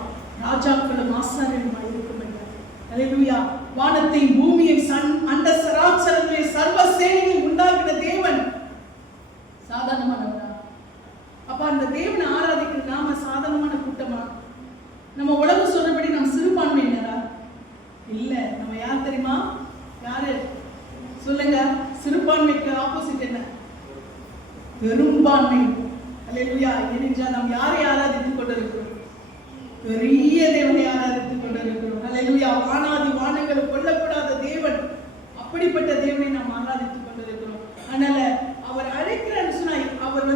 ராஜாக்களும் ஆசாரியருமாய் இருக்கும் என்றார். அல்லேலூயா. வானத்தையும் பூமியையும் அண்ட சராசரங்களையும் சர்வ சேனைகளையும் உண்டாக்கின தேவன் சாதாரணமானவரா? அப்ப அந்த தேவனை ஆராதிக்கிற நாம சாதாரணமான கூட்டமா? நம்ம உலகம் சொன்னபடி நம்ம சிறுபான்மையினரா? இல்ல. நம்ம யார் தெரியுமா? யாரு சொல்லுங்க? சிறுபான்மைக்கு ஆப்போசிட் என்ன? பெரும்பான்மை. அல்லேலூயா. ஏனென்றால் நாம் யாரை ஆராதித்துக் கொண்டிருக்கிறோம்? பெரிய தேவனை ஆராதித்துக் கொண்டிருக்கிறோம். அல்லேலூயா. வானாதி வானங்கள் கொல்லப்படாத தேவன், அப்படிப்பட்ட தேவனை நாம் ஆராதித்துக் கொண்டிருக்கிறோம். அதனால அவர் அழைக்கிறான்னு சொன்னா அவர்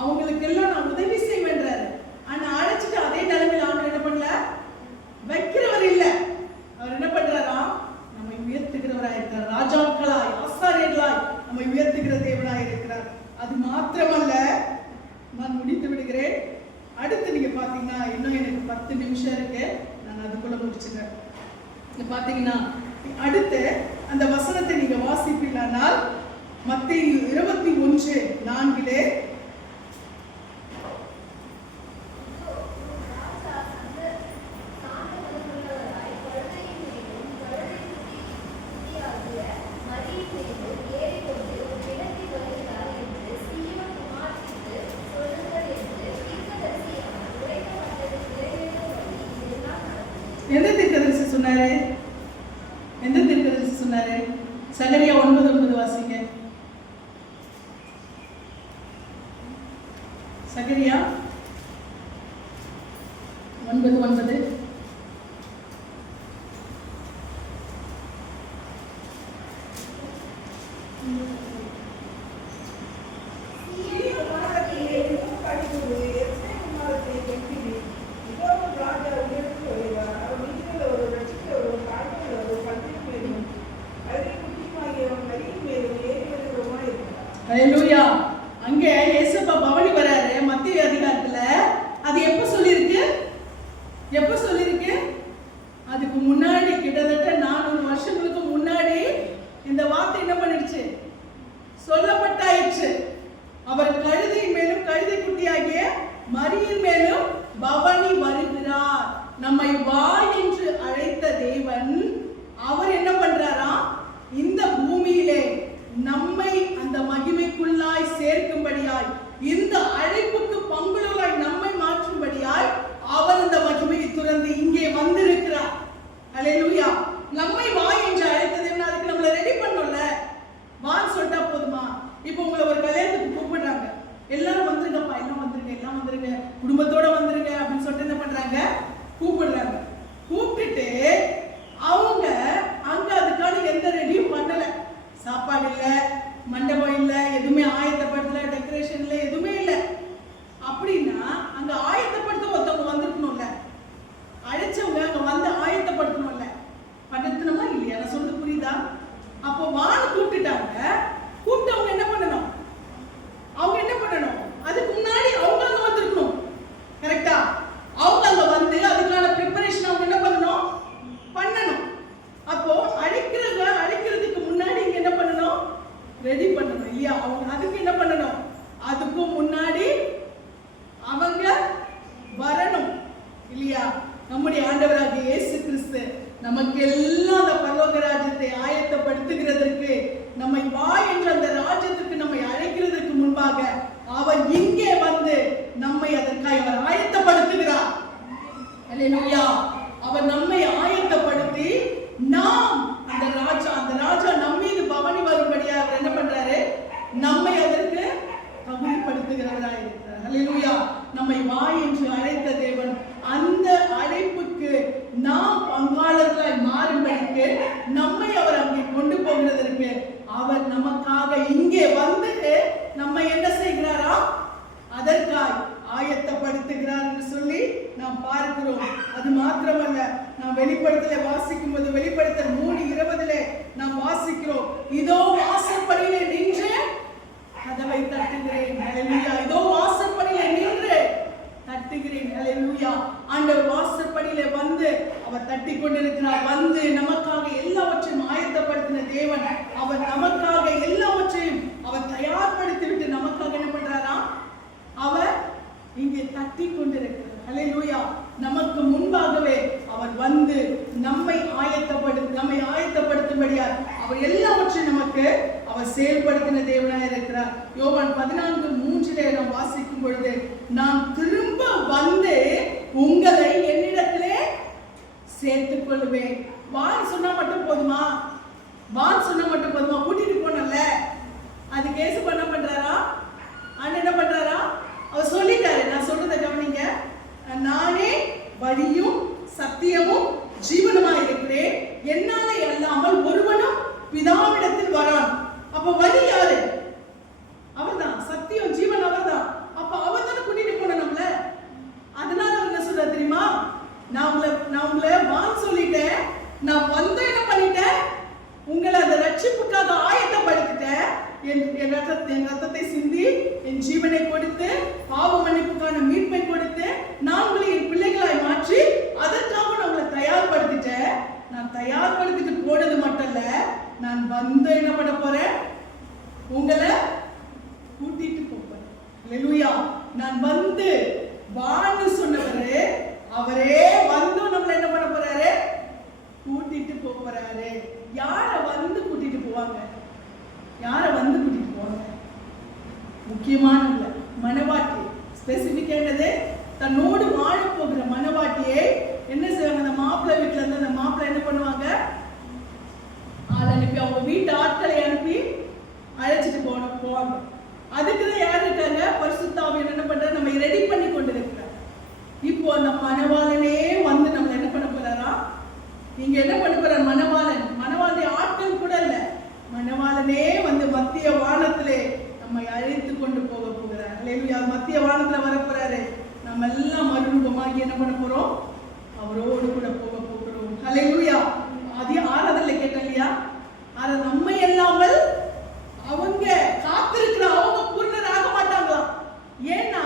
அவங்களுக்கு எல்லாம் நான் உதவி செய்வேன்றாரு. ஆனா அழைச்சிட்டு அதே நிலைமையில அவர் என்ன பண்ணல? வைக்கிறவர் இல்ல. அவர் என்ன பண்றாரா? நம்மை உயர்த்துகிறவராய் இருக்கிறார். ராஜாக்களாய் ஆசாரியர்களாய் நம்மை உயர்த்துகிற தேவனாய் இருக்கிறார். அது மாத்திரமல்ல, நான் முடித்து விடுகிறேன். அடுத்து நீங்க பாத்தீங்கன்னா இன்னும் எனக்கு 10 நிமிஷம் இருக்கு, நான் அதுக்குள்ள முடிச்சுக்கிறேன். இங்க பாத்தீங்கன்னா அடுத்து அந்த வசனத்தை நீங்க வாசிப்பீங்களானால் மத்தேயு 21:4 எந்த தீர்க்கதரிசி சொன்னாரு? எந்த தீர்க்கதரிசி சொன்னாரு? சகரியா 9:9 வாசிங்க. சகரியா 9:9. ஹல்லேலூயா. அங்கே இயேசுப்பா பவனி வராரு மத்தேயு அதிகாரத்துல. அது எப்ப சொல்லிருக்கு? எப்ப சொல்லிருக்கு? அதுக்கு முன்னாடி கிட்டத்தட்ட 400 வருஷங்களுக்கு முன்னாடி இந்த வார்த்தை என்ன பண்ணிடுச்சு? சொல்லப்பட்டாயிற்று. அவர் கழுதையின் மேலும் கழுதை குட்டியாகிய மரியின் மேலும் பவனி வருகிறார். நம்மை வா என்று அழைத்த தேவன் அவர் என்ன பண்றாரா? இந்த பூமியிலே நம்மை அந்த மகிமைக்குள்ளாய் சேர்க்கும்படியாய், இந்த அழைப்புக்கு பங்குள்ளவராய் நம்மை மாற்றும்படியாய் அவர் அந்த மகிமையை துறந்து இங்கே வந்திருக்கிறார். அல்லேலூயா. நம்மை வா என்று அழைத்தது, அதுக்கு நம்மளை ரெடி பண்ணல. வான்னு சொல்லிட்டா போதுமா? இப்போ உங்களை ஒரு கல்யாணத்துக்கு கூப்பிடுறாங்க, எல்லாரும் வந்துருங்கப்பா, எல்லாம் வந்துருங்க, எல்லாம் வந்துருங்க, குடும்பத்தோட வந்துருங்க அப்படின்னு சொல்லிட்டு என்ன பண்றாங்க? கூப்பிடுறாங்க. கூப்பிட்டுட்டு அவங்க அங்க அதுக்கான எந்த ரெடியும் பண்ணல. சாப்பாடு இல்ல, மண்டபம் இல்ல, எதுவுமே ஆயத்தப்படுத்தல, டெக்கரேஷன் இல்ல, எதுவுமே இல்ல. அப்படின்னா அங்க ஆயத்தப்படுத்த ஒருத்தவங்க வந்திருக்கணும்ல, அழைச்சவங்க அங்க வந்து ஆயத்தப்படுத்தணும்ல. படுத்தணுமா இல்லையா? நான் சொல்றது புரியுதா? அப்போ வான்னு கூப்பிட்டுட்டாங்க. கூப்பிட்டவங்க என்ன பண்ணணும்? அவங்க என்ன பண்ணணும்? அதுக்கு முன்னாடி அவங்க அங்க வந்திருக்கணும். கரெக்டா? அவங்க அங்க வந்து அதுக்கான ப்ரிப்பரேஷன் அவங்க என்ன பண்ணணும்? பண்ணணும். அப்போ அழைக்கிறதுக்கு முன்னாடி இங்க என்ன பண்ணணும்? ரெடி பண்ணணும் இல்லையா? அவங்க அதுக்கு என்ன பண்ணணும்? அதுக்கு முன்னாடி அவங்க வரணும் இல்லையா? நம்முடைய ஆண்டவராகிய இயேசு கிறிஸ்து நமக்கு எல்லாம் அந்த பரலோக ராஜ்யத்தை ஆயத்தப்படுத்துகிறதற்கு, நம்மை வா என்ற அந்த ராஜ்யத்துக்கு நம்மை அழைக்கிறதுக்கு முன்பாக அவர் இங்கே வந்து நம்மை அதற்காக அவர் ஆயத்தப்படுத்துகிறார். அல்லேலூயா. அவர் நம்மை ஆயத்தப்படுத்தி நாம் அந்த ராஜா நம் மீது பவனி வரும்படியா அவர் என்ன பண்றாரு? நம்மை அதற்கு தகுதிப்படுத்துகிறவராய் இருக்கிறார். அல்லேலூயா. நம்மை வா என்று அழைத்த தேவன் அந்த அழைப்புக்கு நாம் பங்காளர்களாய் மாறும்படிக்கு நம்மை அவர் அங்கே கொண்டு போகிறதற்கு அவர் நமக்காக இங்கே வந்து நம்மை என்ன செய்கிறாரா? அதற்காய் ஆயத்தப்படுத்துகிறார் என்று சொல்லி நாம் பார்க்கிறோம். அது மாத்திரமல்ல, நாம் வெளிப்படுத்தலை வாசிக்கும் போது வெளிப்படுத்தல் 3:20 நாம் வாசிக்கிறோம், இதோ வாசற்படியிலே நின்று கதவை தட்டுகிறேன். ஹல்லேலூயா. இதோ வாசற்படியிலே நின்று தட்டுகிறேன். ஹல்லேலூயா. ஆண்டவர் வாசற்படியிலே வந்து அவர் தட்டி கொண்டிருக்கிறார். வந்து நமக்காக எல்லாவற்றையும் ஆயத்தப்படுத்தின தேவன், அவர் நமக்காக எல்லாவற்றையும் அவர் தயார்படுத்தி விட்டு நமக்காக என்ன பண்றாரா? அவர் இங்கே தட்டி கொண்டிருக்கிறார். அல்லேலூயா. நமக்கு முன்பாகவே அவர் வந்து நம்மை ஆயத்தப்படுத்தும்படியார் அவர் எல்லாவற்றையும் நமக்கு அவர் செயல்படுத்தின தேவனாய் இருக்கிறார். யோவான் 14:3 நாம் வாசிக்கும் பொழுது, நான் திரும்ப வந்து உங்களை என்னிடத்திலே சேர்த்துக் கொள்வேன். வான் சொன்னா மட்டும் போதுமா? கூட்டிட்டு போனல, அது கேஸ் பண்ண பண்றாரா? அண்ணன் என்ன பண்றாரா? அவர் சொல்லிட்டாரு, நான் சொல்றதை கவனிங்க, நானே வழியும் சத்தியமும் ஜீவனுமா இருக்கிறேன், என்னாலே அல்லாமல் ஒருவனும் பிதாவிடத்தில் வரான். அப்ப வழி யாரு? அவர்தான். சத்தியம் ஜீவன் அவர்தான். அப்ப அவர் தானே கூட்டிட்டு போன நம்மள. அதனால அவர் என்ன சொல்ற தெரியுமா? நான் உங்களை வான் சொல்லிட்டேன், நான் வந்து என்ன பண்ணிட்டேன், உங்களை அந்த ரட்சிப்புக்காக ஆயத்தப்படுத்திட்டேன். என் ரத்தத்தை சிந்தி என் ஜீவனை கொடுத்து பாவ மன்னிப்புக்கான மீட்பை கொடுத்து நான் உங்களை என் பிள்ளைகளாய் மாற்றி அதற்காக நான் உங்களை தயார்படுத்திட்டேன். நான் தயார்படுத்திட்டு போனது மட்டும் இல்ல, நான் வந்து என்ன பண்ண போறேன், உங்களை கூட்டிட்டு போறேன். அல்லேலூயா. நான் வந்து வான்னு சொன்னவரு அவரே வந்து நம்மள என்ன பண்ண போறாரு, கூட்டிட்டு போறாரு. யார வந்து கூட்டிட்டு போவாங்க? முக்கியமான மனவாட்டி, ஸ்பெசிபிக்கானது தன்னோடு வாழ போகிற மனவாட்டியை என்ன செய்வாங்க? அந்த மாப்பிள்ளை வீட்டுல இருந்து அந்த மாப்பிள்ளை என்ன பண்ணுவாங்க, ஆள் அனுப்பி அவங்க வீட்டு ஆட்களை அனுப்பி அழைச்சிட்டு போவாங்க. அதுக்குதான் யார் இருக்காங்க? பரிசுத்த ஆவியானவர் என்ன பண்றாரு, நம்ம ரெடி பண்ணி கொண்டு இருக்கிறார். இப்போ அந்த மணவாளனே வந்து நம்மள என்ன பண்ண போறாரா? நீங்க என்ன பண்ண போறாரு? மணவாளனை ஆட்கள் கூட இல்ல, மணவாளனே வந்து மத்திய வானத்திலே நம்மை அழைத்து கொண்டு போக போகிறார். அல்லேலூயா. மத்திய வானத்துல வர போறாரு. நம்ம எல்லாம் மறுரூபமாகி என்ன பண்ண போறோம்? அவரோடு கூட போக போகிறோம். அல்லேலூயா. அது ஆராதனையில கேட்டோம் இல்லையா? அது நம்மை இல்லாமல் அவங்க காத்திருக்கிற அவங்க பூர்ணர் ஆக மாட்டாங்களாம். ஏன்னா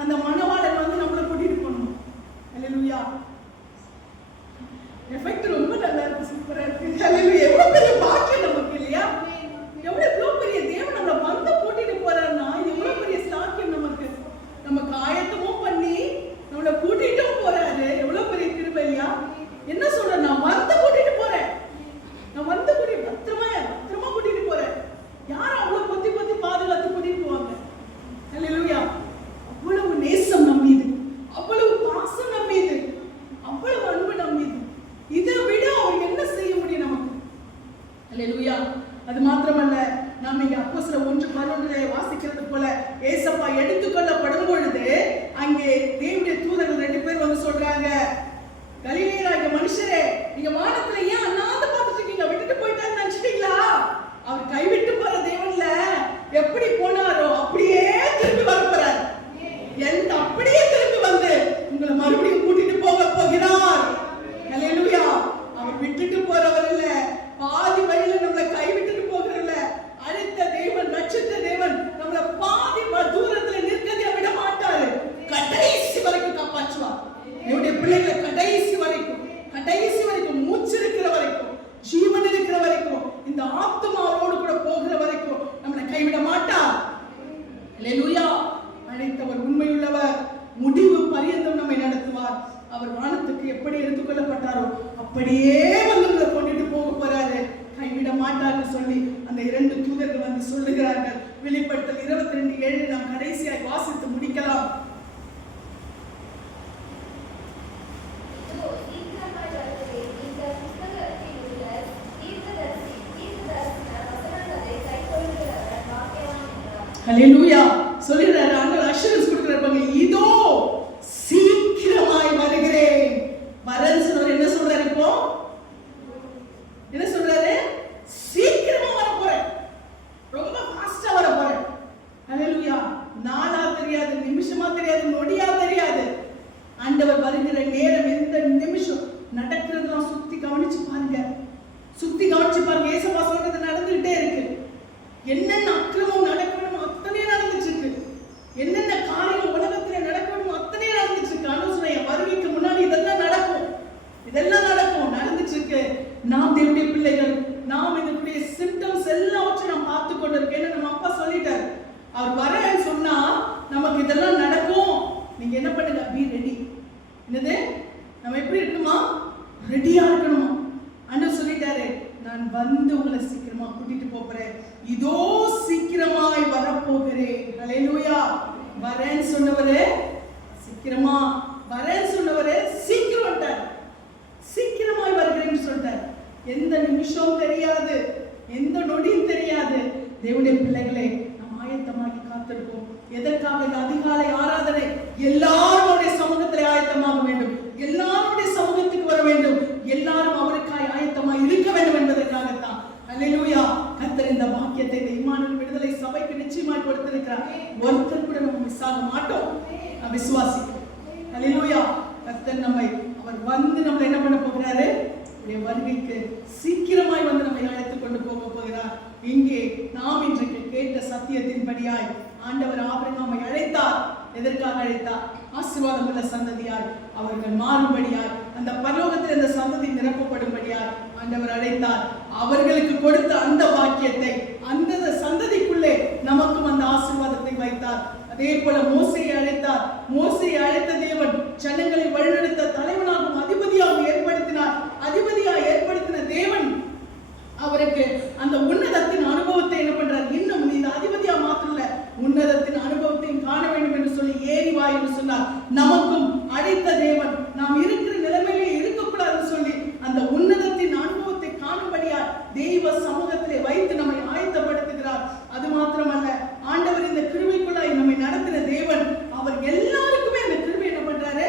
அந்த மணவாளன் வந்து நம்மளை கூட்டிட்டு போகணும். அல்லேலூயா. எஃபெக்ட் ரொம்ப நல்லா இருக்கு, சூப்பரா இருக்கு. அல்லேலூயா. எவ்வளவு பெரிய பாக்கியம் நமக்கு இல்லையா? எவ்வளவு பெரிய தேவன் நம்மளை வந்து கூட்டிட்டு போறாருன்னா எவ்வளவு பெரிய சாக்கியம் நமக்கு. நமக்கு ஆயத்தமும் பண்ணி நம்மளை கூட்டிட்டும் போறாரு. எவ்வளவு பெரிய கிருபை இல்லையா? என்ன சொல்ற? நான் வந்து கூட்டிட்டு போறேன், நான் வந்து பத்திரமா கூட்டிட்டு போறேன். யாரும் அவ்வளவு பொத்தி பாதுகாத்து கூட்டிட்டு போவாங்க? அல்லேலூயா. அவ்வளவு நேசம் நம் மீது, அவ்வளவு பாசம் நம் மீது, அவ்வளவு அன்பு நம் மீது. இதை விட அவர் என்ன செய்ய முடியும் நமக்கு? அல்லேலூயா. அது மாத்திரமல்ல, நாம் இங்க அப்போஸ்தலர் 1:11 வாசிக்கிறது போல ஏசப்பா எடுத்துக்கொள்ளப்படும் பொழுது அங்கே தேவனுடைய தூதர்கள் 2 பேர் வந்து சொல்றாங்க, கலிலேயராகிய மனுஷரே, நீங்க வானத்துல ஏன் அண்ணாந்து பார்த்துட்டு இருக்கீங்க? விட்டுட்டு போயிட்டாருன்னு நினைச்சிட்டீங்களா? அவர் கைவிட்டு போற தேவன்ல எப்படி போனாரோ அப்படியே திரும்பி வர போறார். அப்படியே திரும்பி வந்து உங்களை மறுபடியும் கூட்டிட்டு போக போகிறார். அல்லேலூயா. அவர் விட்டுட்டு போறவர் இல்ல, பாதி வழியில நம்மளை கைவிட்டுட்டு போகிறல்ல, அழைத்த தேவன், ரட்சித்த தேவன் நம்மளை பாதி தூரத்துல நிற்கதை விட மாட்டாரு. கடைசி வரைக்கும் காப்பாற்றுவார். என்னுடைய பிள்ளைகளை கடைசி வரைக்கும் மூச்சு இருக்கிற வரைக்கும், ஜீவன் இருக்கிற வரைக்கும், இந்த ஆத்மாவோடு கூட போகிற வரைக்கும் நம்மளை கைவிட மாட்டார். அல்லேலூயா. அழைத்தவர் உண்மையுள்ளவர், முடிவு பரியந்தம் நம்மை நடத்துவார். அவர் வானத்துக்கு எப்படி எடுத்துக்கொள்ளப்பட்டாரோ அப்படியே வந்து கொண்டுட்டு போக போறாரு, கைவிட மாட்டார்னு சொல்லி அந்த 2 தூதர்கள் வந்து சொல்லுகிறார்கள். வெளிப்படுத்தல் 22:7 நாம் கடைசியாய் வாசித்து முடிக்கலாம். அல்லேலூயா. சொல்லுறாரு, ஆண்டவர் அஷூரன்ஸ் கொடுக்கறாரு, இதோ சீக்கிரமாய் வருகிறேன். வரேன்னு சொல்றாரு. என்ன சொல்றாரு? இப்போ என்ன சொல்றாரு? சீக்கிரமா வர போறேன், ரொம்ப ஃபாஸ்டா வர போறேன். அல்லேலூயா. நாளா தெரியாது, நிமிஷமா தெரியாது, நொடியா தெரியாது. ஆண்டவர் வருகிற நேரம் எந்த நிமிஷம் நடக்கிறதெல்லாம் சுத்தி கவனிச்சு பாருங்க. ஏசப்பா சொல்றது நடந்துகிட்டே இருக்கு. என்னென்ன அக்கிரமம் நடக்கணும் அத்தனை நடந்துச்சு இருக்கு. என்னென்ன காரியம் உலகத்திலே நடக்கணும் அத்தனை நடந்துச்சு இருக்கு. ஆலோசனை வருகைக்கு முன்னாடி இதெல்லாம் நடக்கும் நடந்துச்சு இருக்கு. நாம் தேவனுடைய பிள்ளைகள், நாம் இதனுடைய சிம்டம்ஸ் எல்லாவற்றையும் நாம் பார்த்து கொண்டு இருக்கேன். நம்ம அப்பா சொல்லிட்டாரு, அவர் வரேன்னு சொன்னா நமக்கு இதெல்லாம் நடக்கும். நீங்க என்ன பண்ணுங்க? Be ready. நிமிஷம் தெரியாது, எந்த நொடியும் தெரியாது. தேவனுடைய பிள்ளைகளே, நாம் ஆயத்தமாகி காத்திருப்போம். எதற்காக? இந்த அதிகாலை ஆராதனை எல்லாருடைய சமூகத்திலே ஆயத்தமாக வேண்டும், எல்லாருடைய சமூகத்துக்கு வர வேண்டும், எல்லாரும் அவருக்காய் ஆயத்தமாக இருக்க வேண்டும் என்பதற்காகத்தான். அல்லேலூயா. கர்த்தர் இந்த பாக்கியத்தை இந்த இம்மானுவேல் விடுதலை சபைக்கு நிச்சயமாய் கொடுத்திருக்கிறார். ஒருத்தர் கூட நம்ம மிஸ் ஆக மாட்டோம். விசுவாசிக்கிறோம். அல்லேலூயா. கர்த்தர் அவர் வந்து நம்மளை என்ன பண்ண போகிறாரு? அவருடைய வருகைக்கு சீக்கிரமாய் வந்து நம்மை அழைத்துக் கொண்டு போக போகிறார். இங்கே நாம் இன்றைக்கு கேட்ட சத்தியத்தின்படியாய் ஆண்டவர் ஆபிரகாமை அழைத்தார். எதற்காக அழைத்தார்? ஆசீர்வாதம் உள்ள சந்ததியாய் அவர்கள் மாறும்படியாய், அந்த பரலோகத்தில் இந்த சந்ததி நிரப்பப்படும்படியாய் ஆண்டவர் அழைத்தார். அவர்களுக்கு கொடுத்த அந்த பாக்கியத்தை அந்த சந்ததிக்குள்ளே நமக்கும் அந்த ஆசீர்வாதத்தை வைத்தார். அதே போல மோசேயை அழைத்தார். மோசேயை அழைத்த தேவன் ஜனங்களை வழிநடத்த தலைவனாகவும் அதிபதியாகவும் ஏற்படுத்தினார். அதிபதியாக ஏற்படுத்தின தேவன் அவருக்கு அந்த உன்னதத்தின் அனுபவத்தை என்ன பண்றார்? இன்னும் இந்த அதிபதியா மாத்திரம் இல்ல, உன்னதத்தின் அனுபவத்தையும் காண வேண்டும் என்று சொல்லி ஏறி வா என்று சொன்னார். நமக்கும் அழைத்த தேவன் நாம் இருக்கிற நிலைமையிலே இருக்கக்கூடாதுன்னு சொல்லி அந்த உன்னதத்தின் அனுபவத்தை காணும்படியா தெய்வ சமூகத்திலே வைத்து நம்மை ஆயத்தப்படுத்துகிறார். அது மாத்திரமல்ல, ஆண்டவர் இந்த கிருபைக்குள்ளாய் நம்மை நடத்தின தேவன் அவர் எல்லாருக்குமே அந்த கிருபை என்ன பண்றாரு?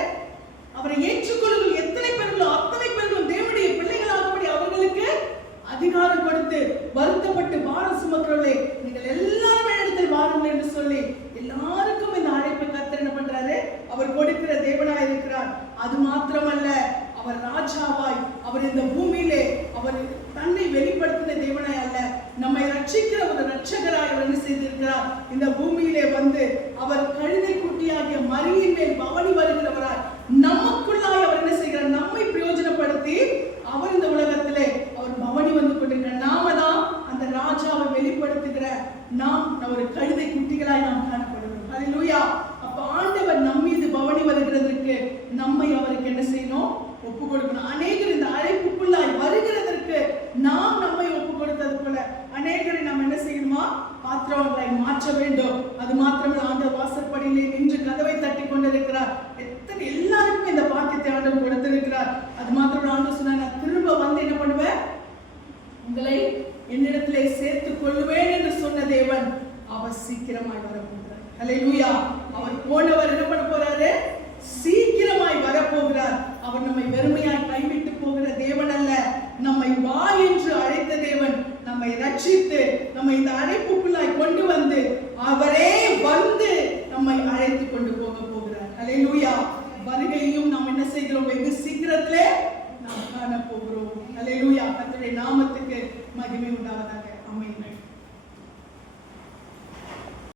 அவரை ஏற்றுக்கொள்ளுங்கள் எத்தனை பேர்களோ அத்தனை பேர்களும் தேவனுடைய பிள்ளைகளாகும்படி அவர்களுக்கு அதிகாரம் கொடுத்து, வருத்தப்பட்டு பாரம் சுமக்கிறவர்களே நீங்கள் எல்லாரும் இடத்தில் வாருங்கள் என்று சொல்லி எல்லாருக்கும் இந்த அழைப்பை கர்த்தர் என்ன பண்றாரு? அவர் கொடுக்கிற தேவனாய் இருக்கிறார். அது மாத்திரமல்ல, அவர் ராஜாவாய், அவர் இந்த பூமியிலே அவர் தன்னை வெளிப்படுத்தின தேவனாய் அல்ல, நம்மை ரட்சிக்கிற ஒரு ரட்சகராய் அவர் என்ன செய்திருக்கிறார்? இந்த பூமியிலே வந்து அவர் கழுதை குட்டியாகிய மரியின் மேல் பவனி வருகிறவராய் நமக்குள்ளாய் அவர் என்ன செய்கிறார்? நம்மை பிரயோஜனப்படுத்தி அவர் இந்த உலகத்திலே அவர் பவனி வந்து கொண்டிருக்கிறார். நாம தான் அந்த ராஜாவை வெளிப்படுத்துகிற நாம் ஒரு கழுதை குட்டிகளாய் நாம் காணப்படுகிறோம். ஹல்லேலூயா. அப்ப ஆண்டவர் நம் மீது பவனி வருகிறதற்கு நம்மை அவருக்கு என்ன செய்யணும்? ஒப்பு கொடுக்கணும். அநேகர் இந்த அழைப்புக்குள்ளாய் வருகிறதற்கு நாம் நம்மை ஒப்பு கொடுத்தது போல அநேகரை நாம் என்ன செய்யணுமா? பாத்திரங்களாய் மாற்ற வேண்டும். அது மாத்திரமல்ல, ஆண்டவர் வாசற்படியிலே நின்று கதவை தட்டி கொண்டிருக்கிறார். எத்தனை எல்லாருக்கும் இந்த பாக்கியத்தை ஆண்டவர் கொடுத்திருக்கிறார். அது மாத்திரம் ஆண்டவர் சொன்னார், நான் திரும்ப வந்து என்ன பண்ணுவேன்? உங்களை என்னிடத்திலே சேர்த்துக் கொள்வேன் என்று சொன்ன தேவன் அவர் சீக்கிரமாய் வரப்போகிறார். ஹல்லேலூயா. அவர் போனவர் என்ன பண்ண போறாரு? சீக்கிரமாய் வரப்போகிறார். அவர் நம்மை வெறுமையாய் கைவிட்டு போகிற தேவன் அல்ல, நம்மை வா என்று அழைத்த தேவன், நம்மை ரட்சித்து நம்மை இந்த அழைப்புக்குள்ளாய் கொண்டு வந்து அவரே வந்து நம்மை அழைத்து கொண்டு போக போகிறார். ஹல்லேலூயா. வருகையும் நாம் என்ன செய்கிறோம்? வெகு சீக்கிரத்திலே